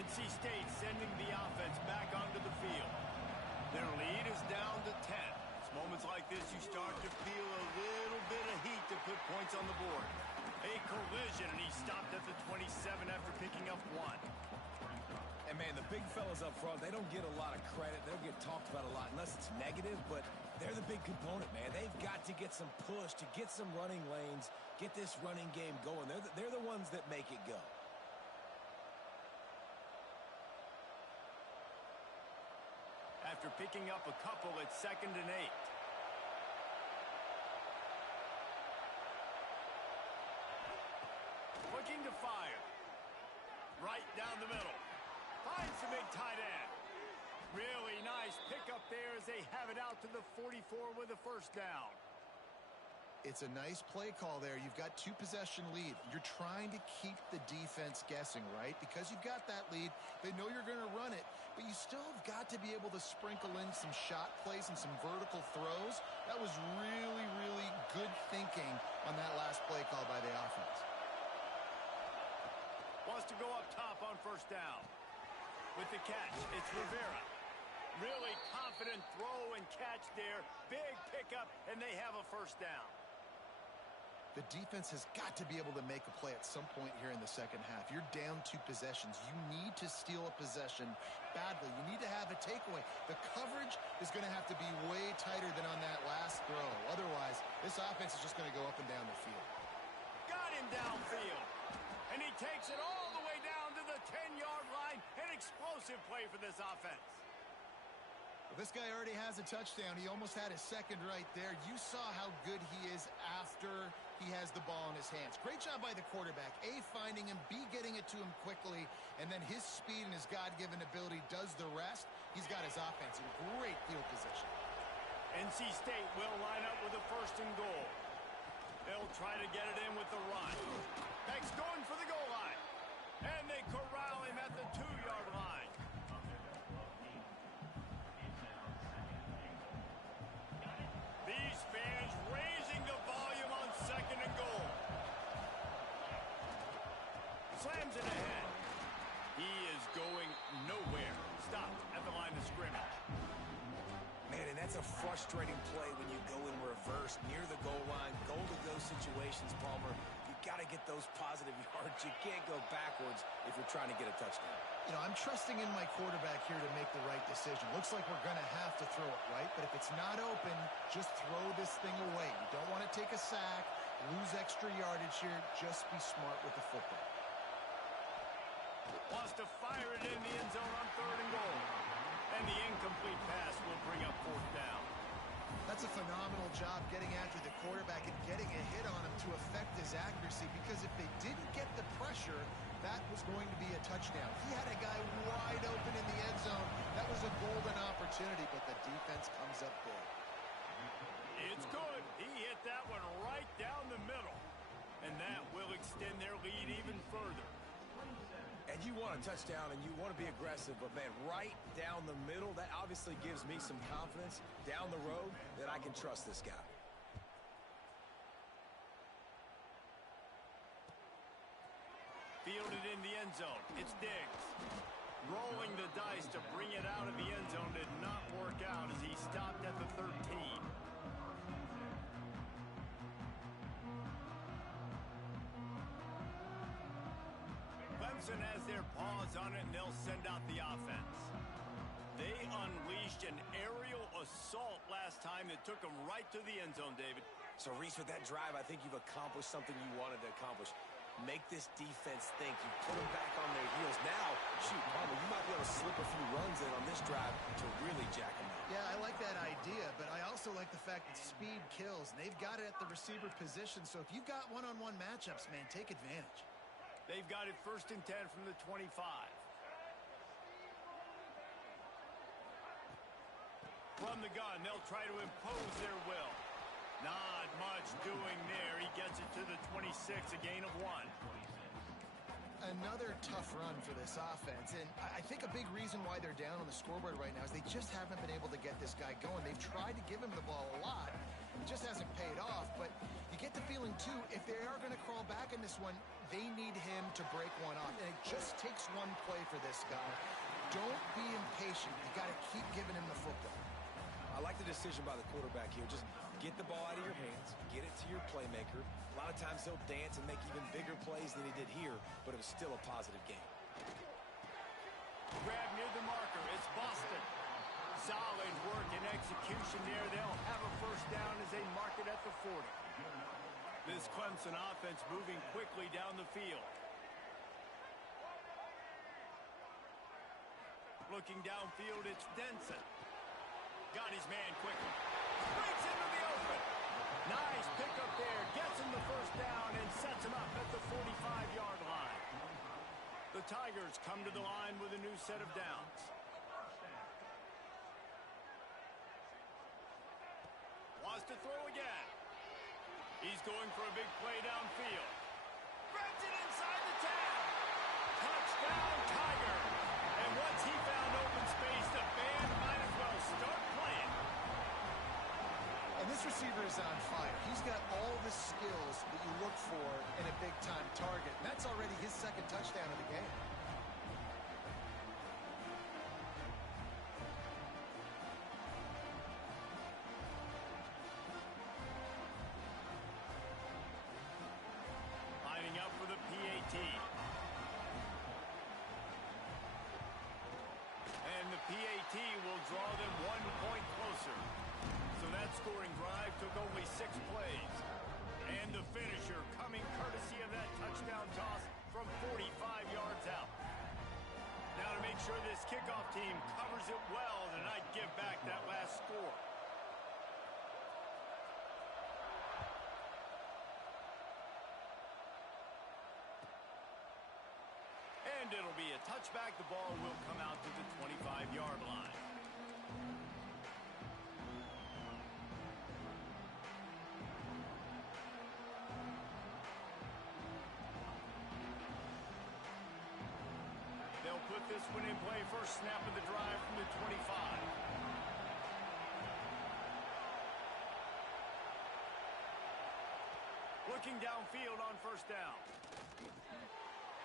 NC State sending the offense back onto the field. Their lead is down to 10. It's moments like this you start to feel a little bit of heat to put points on the board. A collision, and he stopped at the 27 after picking up 1. And, man, the big fellas up front, they don't get a lot of credit. They don't get talked about a lot unless it's negative, but they're the big component, man. They've got to get some push to get some running lanes, get this running game going. They're the ones that make it go. After picking up a couple, it's 2nd and 8. Looking to fire. Right down the middle. Finds the big tight end. Really nice pickup there as they have it out to the 44 with a first down. It's a nice play call there. You've got 2-possession lead. You're trying to keep the defense guessing, right? Because you've got that lead, they know you're going to run it, but you still have got to be able to sprinkle in some shot plays and some vertical throws. That was really, really good thinking on that last play call by the offense. Wants to go up top on first down. With the catch, it's Rivera. Really confident throw and catch there. Big pickup, and they have a first down. The defense has got to be able to make a play at some point here in the second half. You're down 2 possessions. You need to steal a possession badly. You need to have a takeaway. The coverage is going to have to be way tighter than on that last throw. Otherwise, this offense is just going to go up and down the field. Got him downfield. And he takes it all the way down to the 10-yard line. An explosive play for this offense. Well, this guy already has a touchdown. He almost had a second right there. You saw how good he is after he has the ball in his hands. Great job by the quarterback. A, finding him. B, getting it to him quickly. And then his speed and his God-given ability does the rest. He's got his offense in great field position. NC State will line up with a 1st and goal. They'll try to get it in with the run. Beck's going for the goal line. And they corral him at the 2-yard line. These fans raising the volume on 2nd and goal. Slams it ahead. He is going nowhere. Stopped at the line of scrimmage. Man, and that's a frustrating play when you go in reverse near the goal line. Goal-to-go situations, Palmer. You got to get those positive yards. You can't go backwards if you're trying to get a touchdown. You know, I'm trusting in my quarterback here to make the right decision. Looks like we're going to have to throw it, right? But if it's not open, just throw this thing away. You don't want to take a sack, lose extra yardage here. Just be smart with the football. Wants to fire it in the end zone on 3rd and goal. And the incomplete pass will bring up 4th down. That's a phenomenal job getting after the quarterback and getting a hit on him to affect his accuracy, because if they didn't get the pressure, that was going to be a touchdown. He had a guy wide open in the end zone. That was a golden opportunity, but the defense comes up big. It's good. He hit that one right down the middle. And that will extend their lead even further. And you want a touchdown and you want to be aggressive, but, man, right down the middle, that obviously gives me some confidence down the road that I can trust this guy. fielded in the end zone. It's Diggs. Rolling the dice to bring it out of the end zone did not work out as he stopped at the 13. Clemson has their paws on it, and they'll send out the offense. They unleashed an aerial assault last time that took them right to the end zone, David. So, Reese, with that drive, I think you've accomplished something you wanted to accomplish. Make this defense think. You put them back on their heels. Now, shoot, Palmer, you might be able to slip a few runs in on this drive to really jack them up. Yeah, I like that idea, but I also like the fact that speed kills. And they've got it at the receiver position, so if you've got one-on-one matchups, man, take advantage. They've got it 1st and 10 from the 25. From the gun, they'll try to impose their will. Not much doing there. He gets it to the 26, a gain of 1. Another tough run for this offense, and I think a big reason why they're down on the scoreboard right now is they just haven't been able to get this guy going. They've tried to give him the ball a lot. It just hasn't paid off, but you get the feeling, too, if they are going to crawl back in this one, they need him to break one off, and it just takes one play for this guy. Don't be impatient. You got to keep giving him the football. I like the decision by the quarterback here. Just get the ball out of your hands, get it to your playmaker. A lot of times he'll dance and make even bigger plays than he did here, but it was still a positive game. Grab near the marker. It's Boston. Solid work and execution there. They'll have a 1st down as they mark it at the 40. This Clemson offense moving quickly down the field. Looking downfield, it's Denson. Got his man quickly. Breaks into the open. Nice pickup there. Gets him the 1st down and sets him up at the 45-yard line. The Tigers come to the line with a new set of downs. Wants to throw again. He's going for a big play downfield. Grabs it inside the 10. Touchdown, Tiger. And once he found open space, the band might as well start playing. And this receiver is on fire. He's got all the skills that you look for in a big-time target. And that's already his 2nd touchdown of the game. Lining up for the PAT. And the PAT will draw them 1 point closer. So that scoring drive took only 6 plays. And the finisher coming courtesy of that touchdown toss from 45 yards out. Now to make sure this kickoff team covers it well, then I'd give back that last score. And it'll be a touchback. The ball will come out to the 25-yard line. They'll put this one in play. 1st snap of the drive from the 25. Looking downfield on 1st down.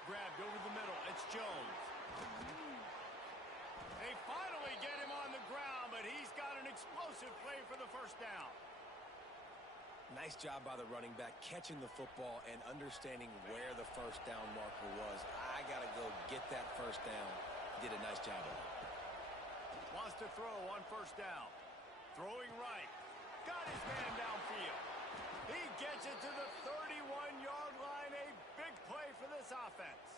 Grabbed over the middle. It's Jones. They finally get him on the ground, but he's got an explosive play for the 1st down. Nice job by the running back, catching the football and understanding where the 1st down marker was. I got to go get that 1st down. He did a nice job of it. Wants to throw on 1st down. Throwing right. Got his man downfield. He gets it to the 31-yard line. A big play for this offense.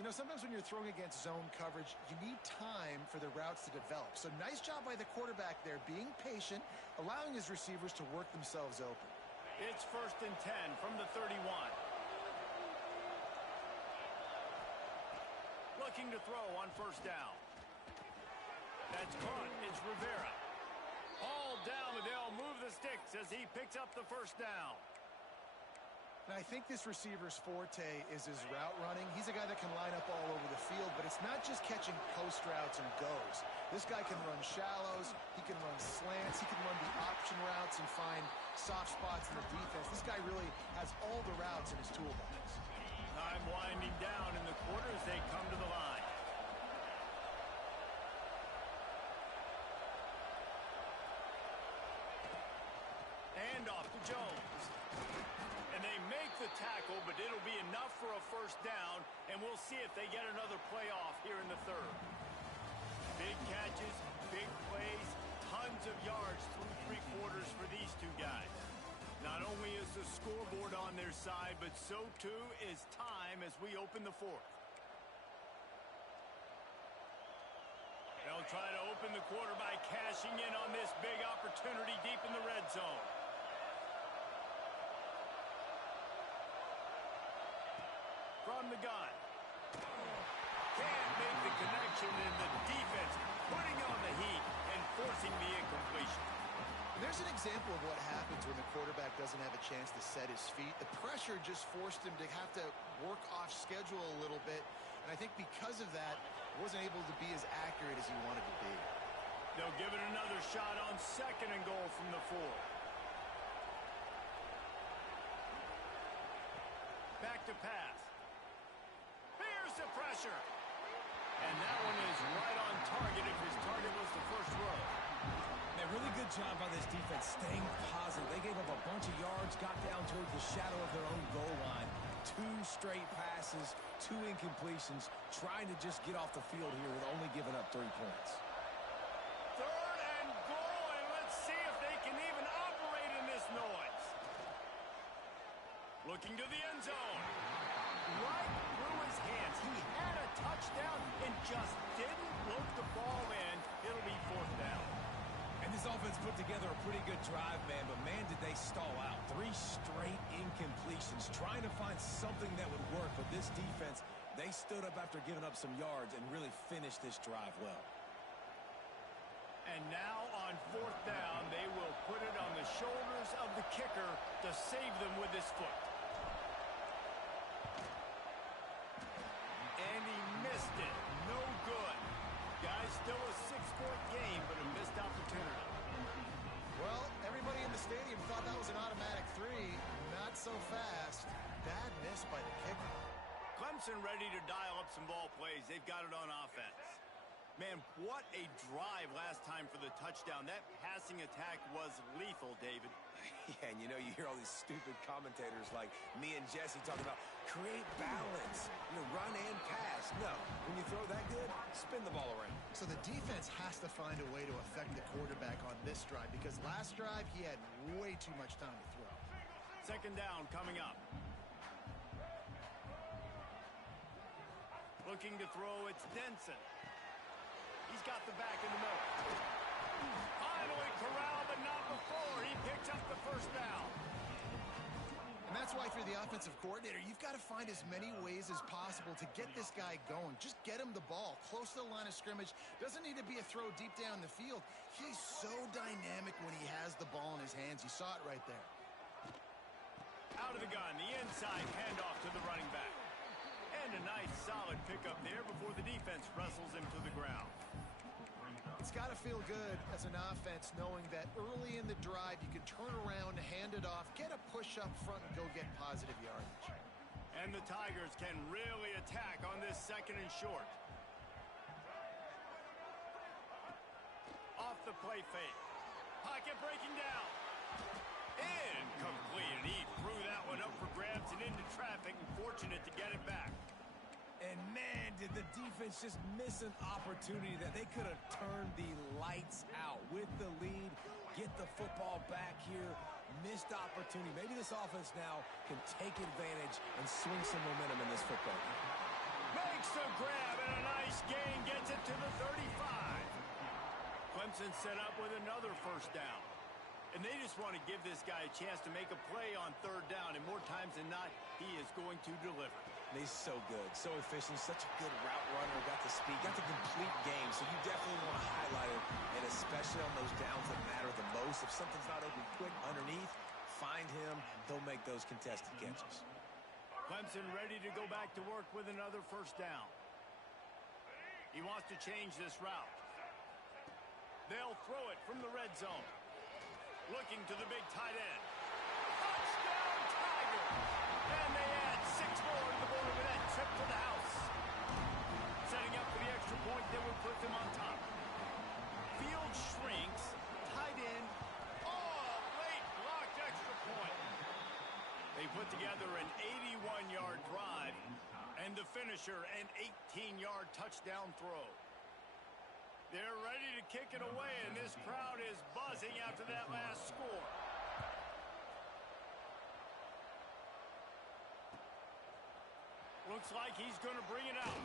You know, sometimes when you're throwing against zone coverage, you need time for the routes to develop. So nice job by the quarterback there, being patient, allowing his receivers to work themselves open. It's 1st and 10 from the 31. Looking to throw on 1st down. That's caught. It's Rivera. All down, but they'll move the sticks as he picks up the 1st down. And I think this receiver's forte is his route running. He's a guy that can line up all over the field, but it's not just catching post routes and goes. This guy can run shallows, he can run slants, he can run the option routes and find soft spots in the defense. This guy really has all the routes in his toolbox. Time winding down in the quarter as they come to the line. And off to Jones. And they make the tackle, but it'll be enough for a first down, and we'll see if they get another playoff here in the third. Big catches, big plays, tons of yards through three quarters for these two guys. Not only is the scoreboard on their side, but so too is time as we open the fourth. They'll try to open the quarter by cashing in on this big opportunity deep in the red zone. From the gun. Can't make the connection, and the defense putting on the heat and forcing the incompletion. There's an example of what happens when the quarterback doesn't have a chance to set his feet. The pressure just forced him to have to work off schedule a little bit, and I think because of that, wasn't able to be as accurate as he wanted to be. They'll give it another shot on 2nd and goal from the 4. Back to pass. Here's the pressure. And that one is right on target if his target was the first row. A really good job by this defense staying positive. They gave up a bunch of yards, got down toward the shadow of their own goal line. 2 straight passes, 2 incompletions, trying to just get off the field here with only giving up 3 points. 3rd and goal, and let's see if they can even operate in this noise. Looking to the end zone. Right through his hands. He had a touchdown and just didn't load the ball in. It'll be 4th down. And this offense put together a pretty good drive, man, but man, did they stall out. 3 straight incompletions, trying to find something that would work. But this defense, they stood up after giving up some yards and really finished this drive well. And now on 4th down, they will put it on the shoulders of the kicker to save them with his foot. And he missed it. No good. Guys, still a 6-point game, but a missed opportunity. Well, everybody in the stadium thought that was an automatic 3. Not so fast. Bad miss by the kicker. Clemson ready to dial up some ball plays. They've got it on offense. Man, what a drive last time for the touchdown. That passing attack was lethal, David. Yeah, and you know, you hear all these stupid commentators like me and Jesse talking about create balance, run and pass. No, when you throw that good, spin the ball around. So the defense has to find a way to affect the quarterback on this drive because last drive he had way too much time to throw. 2nd down coming up. Looking to throw, it's Denson. He's got the back in the middle. Finally corralled, but not before. He picks up the 1st down. And that's why, if you're the offensive coordinator, you've got to find as many ways as possible to get this guy going. Just get him the ball close to the line of scrimmage. Doesn't need to be a throw deep down the field. He's so dynamic when he has the ball in his hands. You saw it right there. Out of the gun, the inside handoff to the running back. And a nice solid pickup there before the defense wrestles him to the ground. It's got to feel good as an offense knowing that early in the drive you can turn around, hand it off, get a push up front, and go get positive yardage. And the Tigers can really attack on this 2nd and short. Off the play fake. Pocket breaking down. Incomplete, and he threw that one up for grabs and into traffic, and fortunate to get it back. And man, did the defense just miss an opportunity that they could have turned the lights out with the lead, get the football back here. Missed opportunity. Maybe this offense now can take advantage and swing some momentum in this football game. Makes the grab, and a nice gain gets it to the 35. Clemson set up with another 1st down. And they just want to give this guy a chance to make a play on 3rd down, and more times than not, he is going to deliver. And he's so good, so efficient, such a good route runner, got the speed, got the complete game, so you definitely want to highlight it, and especially on those downs that matter the most. If something's not open quick underneath, find him, they'll make those contested catches. Clemson ready to go back to work with another 1st down. He wants to change this route. They'll throw it from the red zone. Looking to the big tight end. Touchdown, Tigers! And they add 6 more to the board put together an 81-yard drive, and the finisher, an 18-yard touchdown throw. They're ready to kick it away, and this crowd is buzzing after that last score. Looks like he's going to bring it out.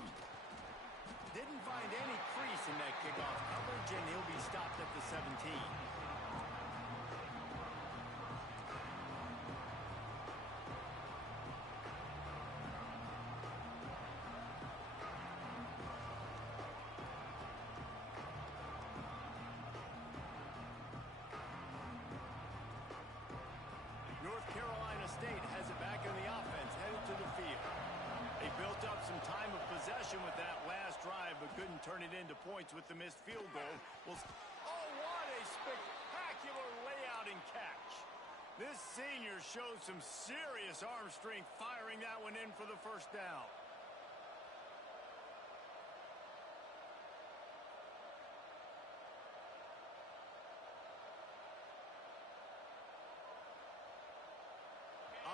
Didn't find any crease in that kickoff coverage, and he'll be stopped at the 17. North Carolina State has it back in the offense, headed to the field. They built up some time of possession with that last drive, but couldn't turn it into points with the missed field goal. Oh, what a spectacular layout and catch. This senior showed some serious arm strength firing that one in for the first down.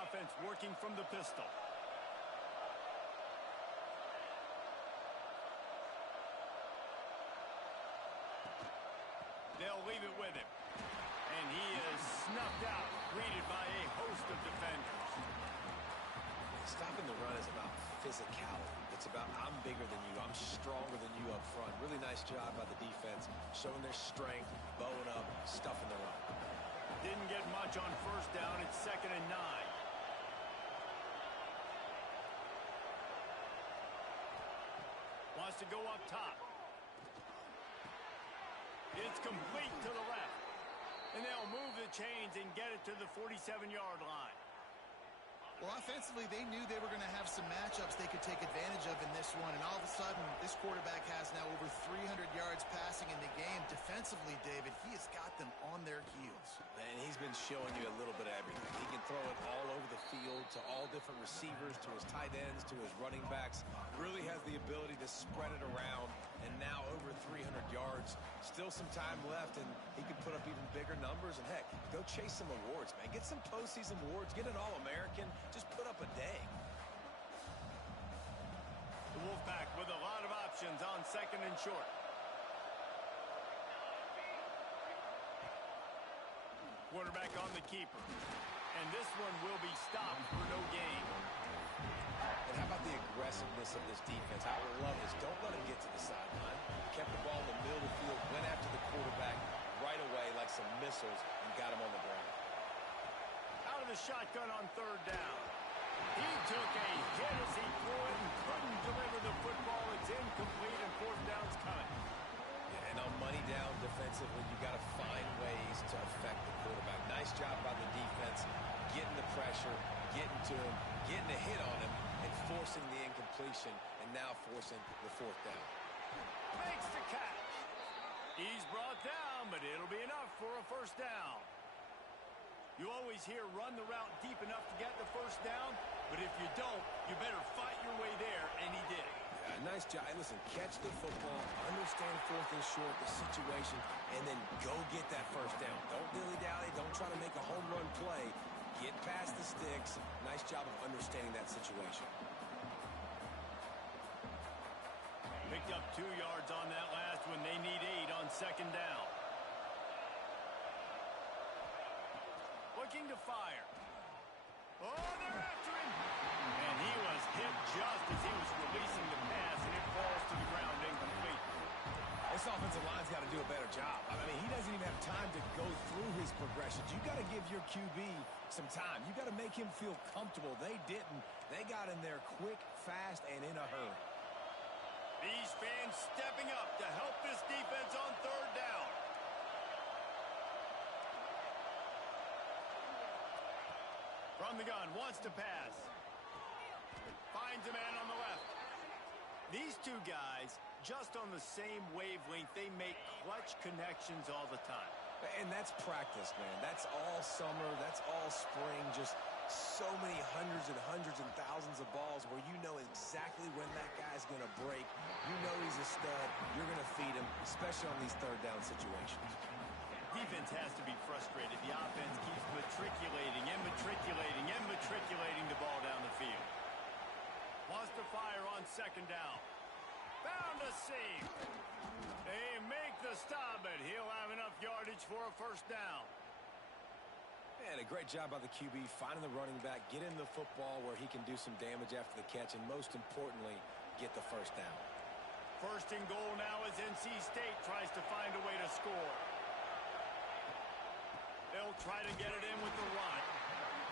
Offense working from the pistol. They'll leave it with him. And he is snuffed out, greeted by a host of defenders. Stopping the run is about physicality. It's about I'm bigger than you, I'm stronger than you up front. Really nice job by the defense, showing their strength, bowing up, stuffing the run. Didn't get much on first down. It's 2nd and 9. Wants to go up top. It's complete to the left. And they'll move the chains and get it to the 47-yard line. Well, offensively, they knew they were going to have some matchups they could take advantage of in this one, and all of a sudden, this quarterback has now over 300 yards passing in the game. Defensively, David, he has got them on their heels. And he's been showing you a little bit of everything. He can throw it all over the field to all different receivers, to his tight ends, to his running backs. Really has the ability to spread it around, and now over 300 yards. Still some time left, and he can put up even bigger numbers. And, heck, go chase some awards, man. Get some postseason awards. Get an All-American. Just put up a day. The Wolfpack with a lot of options on 2nd and short. Quarterback on the keeper. And this one will be stopped for no gain. And how about the aggressiveness of this defense? I love this. Don't let him get to the sideline. Kept the ball in the middle of the field, went after the quarterback right away like some missiles, and got him on the ground. Out of the shotgun on 3rd down. He took a hit as he threw it and couldn't deliver the football. It's incomplete, and 4th down's coming. Yeah, and on money down defensively, you got to find ways to affect the quarterback. Nice job by the defense, getting the pressure, getting to him, getting a hit on him, and forcing the incompletion, and now forcing the 4th down. Makes the catch. He's brought down, but it'll be enough for a 1st down. You always hear run the route deep enough to get the 1st down, but if you don't, you better fight your way there, and he did. Yeah, nice job. Hey, listen, catch the football, understand 4th and short, the situation, and then go get that 1st down. Don't dilly-dally. Don't try to make a home run play. Get past the sticks. Nice job of understanding that situation. Picked up 2 yards on that last one. They need 8 on 2nd down. Looking to fire. Oh, they're after him. And he was hit just as he was releasing the pass, and it falls to the ground incomplete. This offensive line's got to do a better job. I mean, he doesn't even have time to go through his progressions. You got to give your QB some time. You got to make him feel comfortable. They didn't. They got in there quick, fast, and in a hurry. These fans stepping up to help this defense on 3rd down. From the gun, wants to pass. Finds a man on the left. These two guys, just on the same wavelength, they make clutch connections all the time. And that's practice, man. That's all summer. That's all spring. Just so many hundreds and thousands of balls where you know exactly when that guy's going to break. You know he's a stud. You're going to feed him, especially on these 3rd down situations. Defense has to be frustrated. The offense keeps matriculating and matriculating and matriculating. second down. Found a seam. They make the stop, but he'll have enough yardage for a first down. And a great job by the QB finding the running back, get him the football where he can do some damage after the catch, and most importantly, get the first down. First and goal now as NC State tries to find a way to score. They'll try to get it in with the run.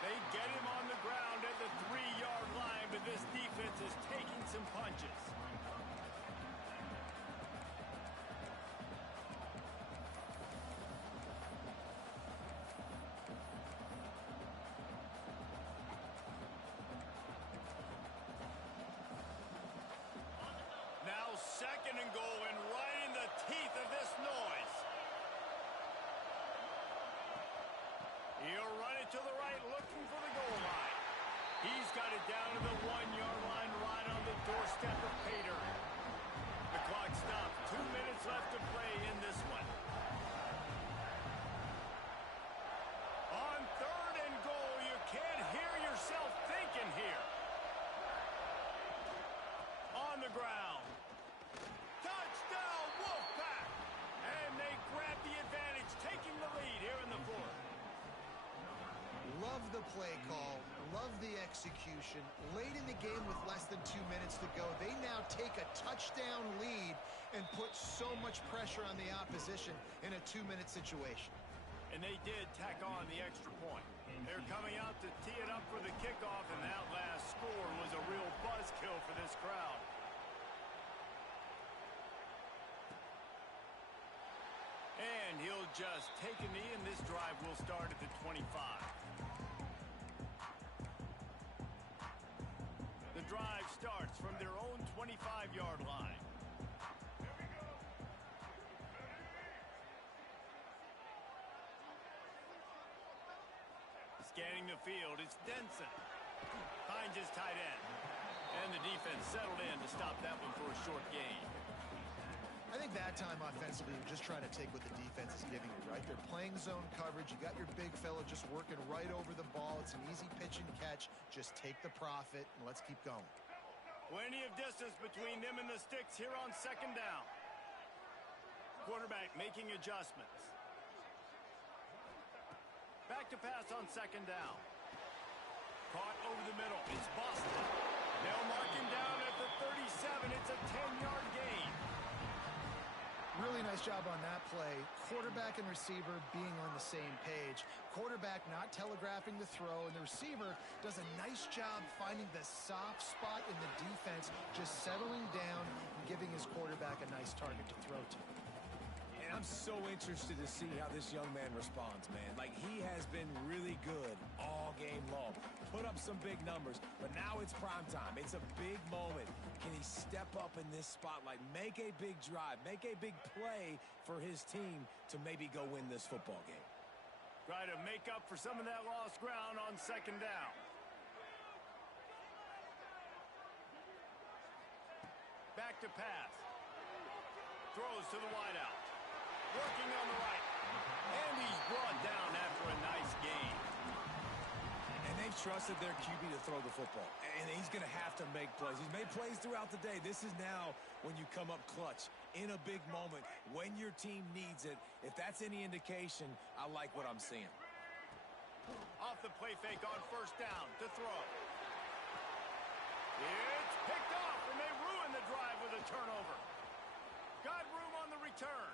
They get him on the ground at the 3-yard line, but this defense is taking some punches. Now second and goal, and right in the teeth of this noise. He'll run it to the right, looking for the goal line. He's got it down to the 1-yard line, right on the doorstep of Pater. The clock stopped. 2 minutes left to play in this one. On third and goal, you can't hear yourself thinking here. On the ground. Touchdown, Wolfpack! And they grab the advantage, taking the lead here in the fourth. Love the play call. Love the execution. Late in the game with less than 2 minutes to go, they now take a touchdown lead and put so much pressure on the opposition in a 2-minute situation. And they did tack on the extra point. They're coming out to tee it up for the kickoff, and that last score was a real buzzkill for this crowd. And he'll just take a knee, and this drive will start at the 25. The drive starts from their own 25-yard line. Scanning the field, it's Denson. Finds his tight end. And the defense settled in to stop that one for a short gain. I think that time offensively, you're just trying to take what the defense is giving you, right? They're playing zone coverage. You got your big fella just working right over the ball. It's an easy pitch and catch. Just take the profit, and let's keep going. Plenty of distance between them and the sticks here on second down. Quarterback making adjustments. Back to pass on second down. Caught over the middle. It's Boston. They'll mark him down at the 37. It's a 10-yard gain. Really nice job on that play. Quarterback and receiver being on the same page. Quarterback not telegraphing the throw, and the receiver does a nice job finding the soft spot in the defense, just settling down and giving his quarterback a nice target to throw to. And I'm so interested to see how this young man responds, man. Like, he has been really good all game long. Put up some big numbers, but now it's prime time. It's a big moment. Can he step up in this spotlight, make a big drive, make a big play for his team to maybe go win this football game? Try to make up for some of that lost ground on second down. Back to pass. Throws to the wideout. Working on the right. And he's brought down after a nice gain. And they've trusted their QB to throw the football. And he's going to have to make plays. He's made plays throughout the day. This is now when you come up clutch in a big moment when your team needs it. If that's any indication, I like what I'm seeing. Off the play fake on first down to throw. It's picked off, and they ruin the drive with a turnover. Got room on the return.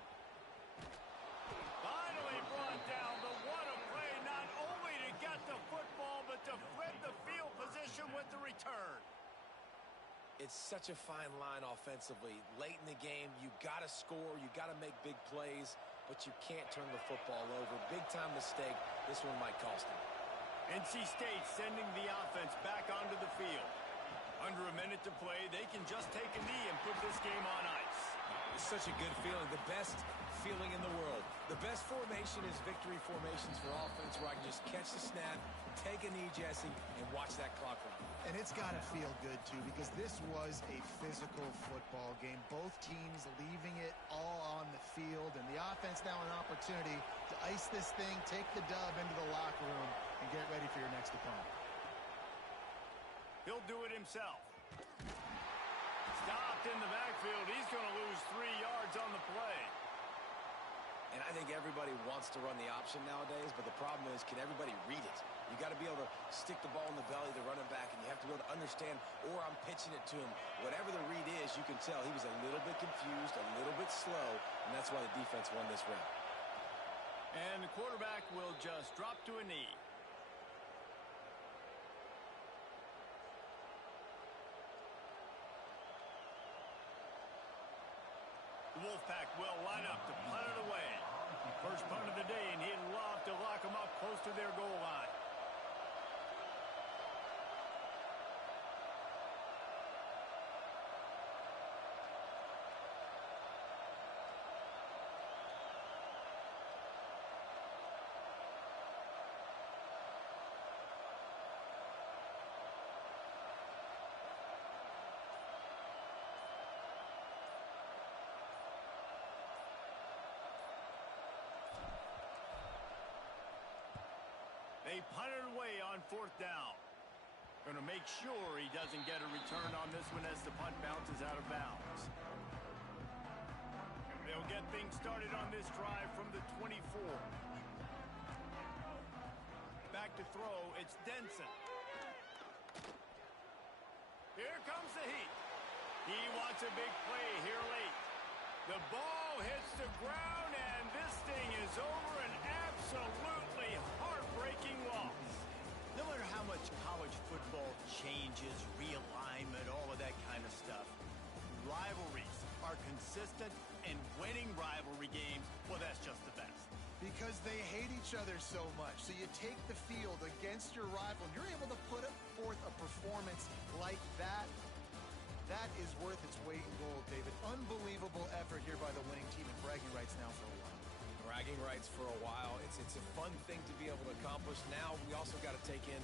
Finally brought down, the what a play, not only to get the football, but to flip the field position with the return. It's such a fine line offensively. Late in the game, you got to score, you got to make big plays, but you can't turn the football over. Big-time mistake. This one might cost him. NC State sending the offense back onto the field. Under a minute to play, they can just take a knee and put this game on ice. It's such a good feeling, the best feeling in the world. The best formation is victory formations for offense, where I can just catch the snap, take a knee, Jesse, and watch that clock run. And it's got to feel good, too, because this was a physical football game. Both teams leaving it all on the field, and the offense now an opportunity to ice this thing, take the dub into the locker room, and get ready for your next opponent. He'll do it himself. stopped in the backfield. He's going to lose 3 yards on the play. And I think everybody wants to run the option nowadays, but the problem is, can everybody read it? You got to be able to stick the ball in the belly to the running back, and you have to be able to understand, or I'm pitching it to him. Whatever the read is, you can tell he was a little bit confused, a little bit slow, and that's why the defense won this round. And the quarterback will just drop to a knee. The Wolfpack will line up to punt it away. First punt of the day, and he'd love to lock them up close to their goal line. They punt it away on 4th down. Going to make sure he doesn't get a return on this one as the punt bounces out of bounds. They'll get things started on this drive from the 24. Back to throw, it's Denson. Here comes the heat. He wants a big play here late. The ball hits the ground, and this thing is over. An absolutely heartbreaking loss. No matter how much college football changes, realignment, all of that kind of stuff, rivalries are consistent, and winning rivalry games, well, that's just the best. Because they hate each other so much. So you take the field against your rival, and you're able to put forth a performance like that. That is worth its weight in gold, David. Unbelievable effort here by the winning team, and bragging rights now for a while. Bragging rights for a while. It's a fun thing to be able to accomplish. Now we also got to take in